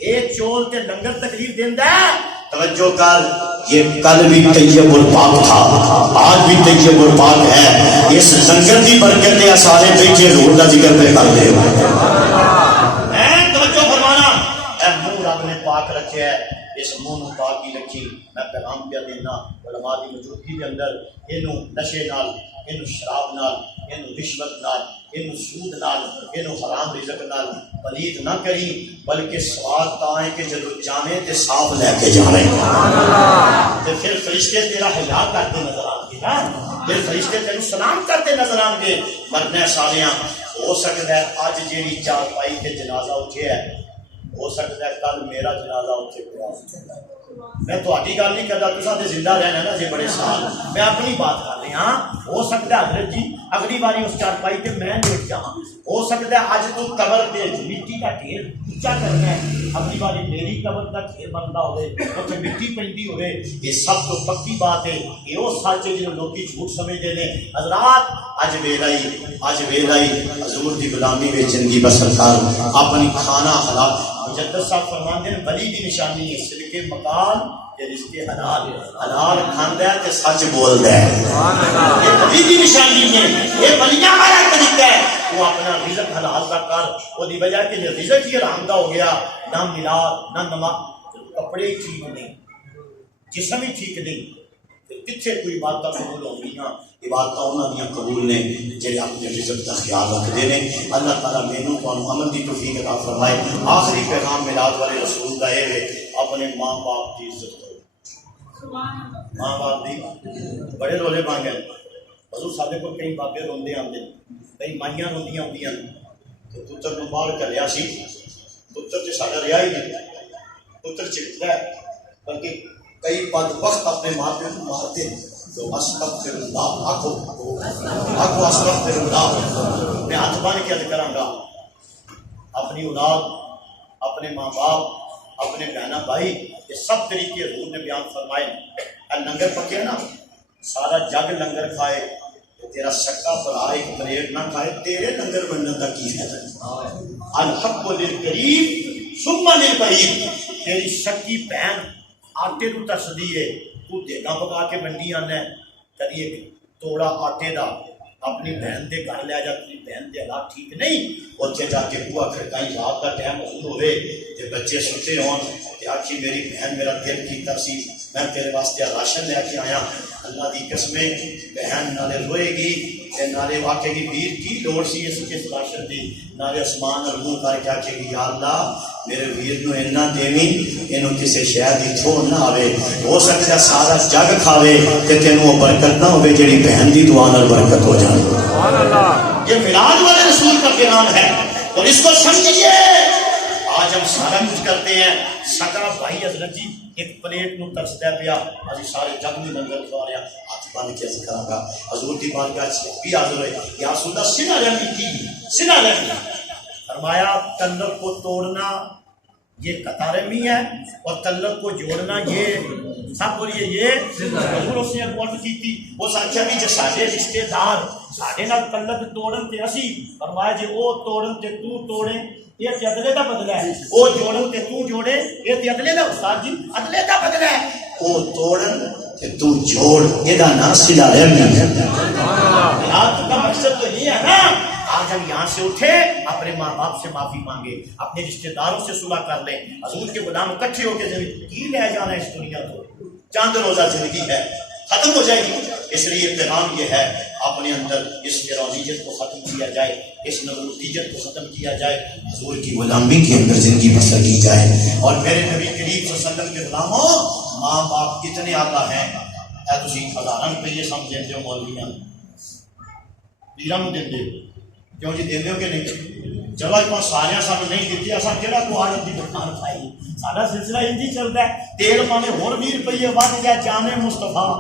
ایک چول تے لنگر تکلیف دیندا ہے توجہ کر یہ کل بھی طیب الپاک تھا آج بھی طیب الپاک ہے اس لنگر کی برکت ہے سارے بیٹھے حضور کا ذکر پہ کر دے توجہ فرمانا اے منہ رب نے پاک رکھے ہے اس منہ نو پاک ہی رکھی میں پیغام کیا دینا علماء کی موجودگی کے اندر اینو نشے نال اینو شراب نال اینو رشوت نال اینو سود نال اینو حرام رزق نال پلید نہ کری بلکہ سوال تائیں کہ جدو جانے تے صاف لے کے جانے تے پھر فرشتے تیرا حیا کرتے نظر آن گے نا پھر فرشتے تیرا سلام کرتے نظر آن گے مرنے سالیاں ہو سکتا ہے آج جیڑی چار پائی کے جنازہ اٹھے ہے ہو سکتا ہے کل میرا جنازہ اٹھے پیا میں تو آٹی گل نہیں کرتا تو ساتھ زندہ رہنا نا جی بڑے سال میں اپنی بات کر رہی ہاں ہو سکتا ہے حضرت جی اگلی باری اس چارپائی پہ میں لیٹ جاؤں ہو سکتا ہے آج تو قبر پہ مٹی کا ڈھیر اونچا کرنا ہے اگلی باری میری قبر کا ڈھیر بنتا ہوئے اتنے مٹی پہنتی ہوئے یہ سب تو پکی بات ہے یہ وہ سچ ہے جنہوں لوگ جھوٹ سمجھتے ہیں حضرات اج ویلائی حضور دی غلامی میں زندگی بسر کر اپنی کھانا حلال مجدد صاحب فرماندے ہیں ولی دی نشانی ہے صدقے مقال یہ رزق حلال حلال کھاندا ہے تے سچ بولدا ہے یہ ولی دی نشانی ہے یہ ولیاں والا طریقہ ہے وہ اپنا رزق حلال دا کر او دی وجہ کہ رزق ہی حرام دا ہو گیا نہ میلاد نہ نماز کپڑے ٹھیک نہیں جسم ہی ٹھیک نہیں کتنے کوئی عبادتاں قبول ہوندی ہیں عبادتاں انہاں دیاں قبول نے جڑے اپنے رزق دا خیال رکھدے نے اللہ تعالیٰ مینوں تانوں عمل دی توفیق عطا فرمائے آخری پیغام میلاد والے رسول دا ہے اپنے ماں باپ کی عزت کرو ماں باپ دی بڑے رولے بن گئے حضور ساڈے کول کئی بابے روندے آندے کئی مائیاں روندیاں ہوندیاں تے پتر نوں باہر کھلیا سی پتر تے ساڈا رہیا ہی نہیں پتر چڑھدا ہے بلکہ کئی بدبخت اپنے ماں پیو کو مارتے تو استغفر اللہ آکھو استغفر اللہ میں ہاتھ بن کے عرض کراں گا اپنی اولاد اپنے ماں باپ اپنے بہنا بھائی یہ سب طریقے حضور نے بیان فرمائے لنگر پکے نا سارا جگ لنگر کھائے کہ تیرا سکا بھرا ایک پلیٹ نہ کھائے، تیرے لنگر بننے کا کی ہے؟ الحق للقریب ثم للبعید، تیری سکی بہن آٹے کو ترسدی ہے، تو دیگا پکا کے بنڈی آنا ہے، کبھی ایک توڑا آٹے دا اپنی بہن دے گھر لے جا، تیری بہن دے حالات ٹھیک نہیں، اتنے جا کے بوا کھڑکائی رات کا ٹائم حضور ہوئے تے بچے سوتے ہون تے آکھی میری بہن میرا دل کی ترسی، میں تیرے واسطے راشن لے کے آیا۔ اللہ دی قسمیں بہن نالے روئے گی تے نالے واقعے گی پیر کی لوڑ سی اس راشن دی، نالے اسمان اور منہ کر کے آکھے گی یا اللہ میرے ویر نو اینا دیویں اینو کسے شاید ہی چھوڑ نہ آوے، ہو سکتا ہے سارا جگ کھاوے تے تینوں برکت نہ ہوئے جڑی بہن دی دعا نال برکت ہو جائے۔ یہ میلاد والے رسول کا پیغام ہے اور اس کو سمجھیے۔ آج ہم سارا کچھ کرتے ہیں، سکا بھائی حضرت جی ایک پلیٹ نو ترسدا پیا، اسی سارے جگ میں لنگر کھا رہے ہیں، ہاتھ بن کے ذکر گا حضور دی بارگاہ سے بھی حاضر ہوئے، یا رسول اللہ سینہ رحمی کی، سینہ رحمی فرمایا تعلق کو توڑنا یہ قطع رحمی ہے اور تعلق کو جوڑنا یہ سب بولیے یہ حضور اس نے عرض کی تھی، وہ ساتھیا بھی جو سارے رشتے دار سارے نال تعلق توڑن تے اسی فرمایا جی وہ توڑن تے تو توڑے یہ تے عدلے دا بدلہ ہے، وہ جوڑن تے تو جوڑے یہ تے عدلے دا، استاد جی عدلے دا بدلہ ہے، وہ توڑن تے تو جوڑ، یہ دا نام صلہ رحمی ہے۔ میلاد کا مقصد تو یہ ہے نا، آج ہم یہاں سے اٹھے اپنے ماں باپ سے معافی مانگے، اپنے رشتہ داروں سے صلح کر لیں، حضور کے غلام اکٹھے ہو کے کی لے جانا ہے اس دنیا کو، چاند روزہ زندگی ہے ختم ہو جائے گی، اس لیے پیغام یہ ہے اپنے اندر اس فرعونیت کو ختم کیا جائے، اس نمرودیت کو ختم کیا جائے، حضور کی غلامی کے اندر زندگی بسر کی جائے۔ اور میرے نبی کریم صلی اللہ علیہ وسلم کے غلاموں، ماں باپ کتنے آقا ہیں، اے تسی ہزاراں روپیے سم دیندے ہو مولویاں پیراں نوں دیندے ہو، کیوں جی دیندے ہو کہ نہیں؟ چلو ایک سارے سب نہیں دیتی، اصا کہڑا کو عادت کی دکان کھائی، سارا سلسلہ انجی چلتا ہے، تیل پاوے ہور 20 روپیے ود جائے، جانے مصطفیٰ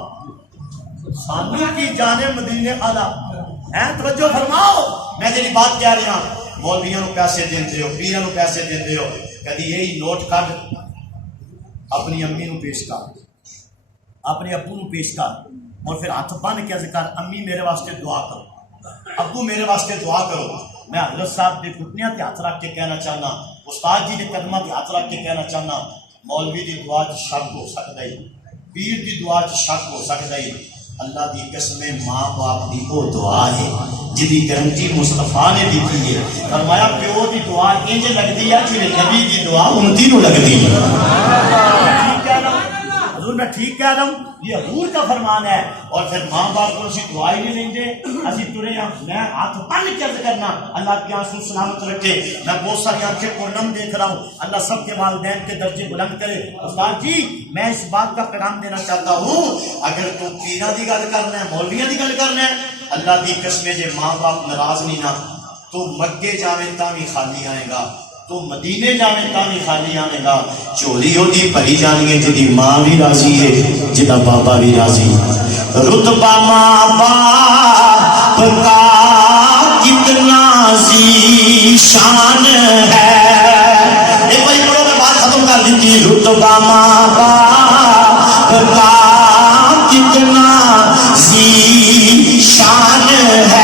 سانو کی جانے مدینے آلہ ہے، توجہ فرماؤ، میں تیری بات کہہ رہا ہوں، مولویوں کو پیسے دیندے ہو، پیراں کو پیسے دیندے ہو، کدی یہی نوٹ کر اپنی امی نو پیش کر، اپنے ابو نو پیش کر، اور پھر ہاتھ بن کے ذکر امی میرے واسطے دعا کرو، ابو میرے واسطے دعا کرو۔ میں حضرت صاحب کے گھٹنیاں تے ہاتھ رکھ کے کہنا چاہنا، استاد جی کے قدماں تے ہاتھ رکھ کے کہنا چاہنا، مولوی دی دعا چ شک ہو سکتا ہے، پیر دی دعا چ شک ہو سکتا ہے، اللہ دی قسم ماں باپ دی وہ دعا ہے جدی گارنٹی مصطفیٰ نے دیتی ہے، فرمایا پیو دی دعا انج لگتی ہے جی نبی دی دعا امتی نو لگتی ہے۔ ٹھیک کہہ رہا ہوں حضور، میں ٹھیک کہہ رہا ہوں، یہ حضور کا فرمان ہے۔ اور پھر ماں باپ کو اسی دعا ہی نہیں لیں گے، اسی ترے ہاں، میں ہاتھ بن کے عرض کرنا اللہ کی آنسو سلامت رکھے، میں بہت ساری آنکھیں پورنم دیکھ رہا ہوں، اللہ سب کے والدین کے درجے بلند کرے۔ استاد جی میں اس بات کا پیغام دینا چاہتا ہوں، اگر تو پیراں دی گل کرنا ہے، مولویاں دی گل کرنا ہے، اللہ دی قسم جے ماں باپ ناراض نہیں نا، تو مکے جاویں تاں بھی خالی آئے گا، تو مدینے جاویں تاں بھی خالی آنے گا، چولی ہوتی پری جانی ہے جدی ماں بھی راضی ہے، جدا بابا بھی راضی۔ رتبہ ماں باپ کا کتنا عظیم شان ہے، ایک بار پڑھو میں بات ختم کر دیتی، رتبہ ماں باپ کا کتنا عظیم شان ہے،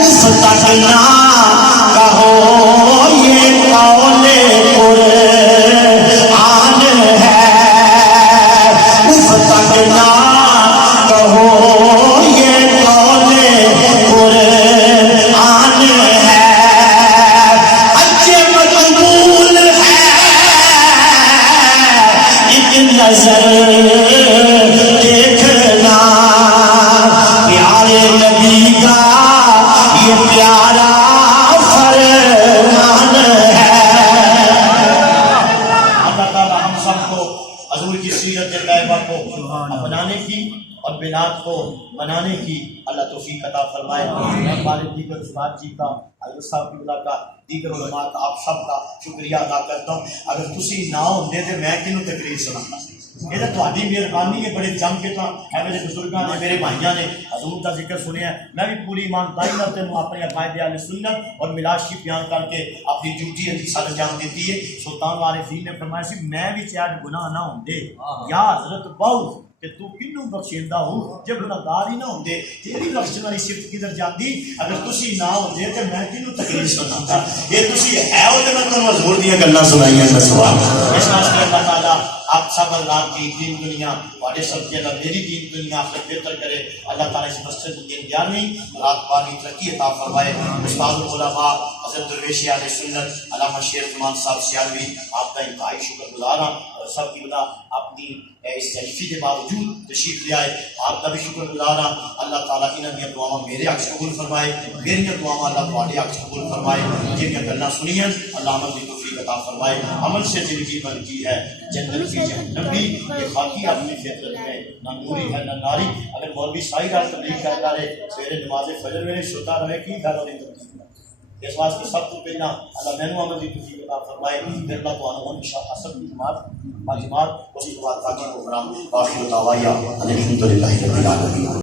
اس تک نہ کہو کو منانے کی اللہ توفیق عطا فرمائے۔ والد دیگر استاد جی کا، حضرت صاحب کی بلا کا، دیگر علماء کا، آپ سب کا شکریہ ادا کرتا ہوں۔ اگر تسی نہ ہوندے تے میں کینوں تقریر سناتا، یہ تو تہاڈی مہربانی ہے، بڑے جم کے تو میرے بزرگاں نے، میرے بھائیاں نے حضور کا ذکر سنیا ہے، میں بھی پوری ایمانداری نال تینوں اپنے عقائد اہل سنت اور میلاد شریف بیان کر کے اپنی ڈیوٹی سر انجام دیتی ہے۔ سلطان عارفین نے فرمایا سی میں بھی شاید گناہ نہ ہوندے یا حضرت بہو کہ تو کنوں بخشیندہ ہو جب گناہگار ہی نہ ہوندے تیری بخشن والی صفت کدھر جاندی اگر تسی نہ ہوندے تے میں کنوں تکلیف سناتا یہ تسی ہے ہو تے میں تانوں حضور دیاں گلاں سنائیاں میں سوال اس واسطے اللہ تعالیٰ آپ سب اللہ کی دین دنیا والے سب کے اللہ میری دین دنیا آخرت بہتر کرے اللہ تعالیٰ اس مسجد کی 11ویں رات بانی ترقی عطا فرمائے استاد العلماء حضرت درویش اہل سنت علامہ شیر زمان صاحب سیالوی آپ کا انتہائی شکر گزار ہاں سب کی بنا اپنی اس ضعیفی کے باوجود تشریف لے آئے آپ کا بھی شکر گزار ہاں اللہ تعالیٰ انہوں نے دعاواں میرے حق قبول فرمائے میری دعاواں اللہ تھوڑے حق قبول فرمائے جن گلاں سنیاں اللہ عمل کی توفیق عطا فرمائے عمل سے زندگی بنتی ہے جنت کی جہنم بھی یہ خاکی اپنی فطرت میں نہ نوری ہے نہ ناری اگر مولوی ساری رات تبلیغ کرتا رہے سویرے نماز فجر میں سوتا رہے کی گھر والی تبلیغ اس واسطے سب کو پہنا اللہ مینو عمل کی توفیق عطا فرمائے پھر اللہ تعالیٰ ان شاء اللہ سب کی جماعت اسی کے بعد تاکہ پروگرام باقی دعوایا الحمدللہ رب العالمین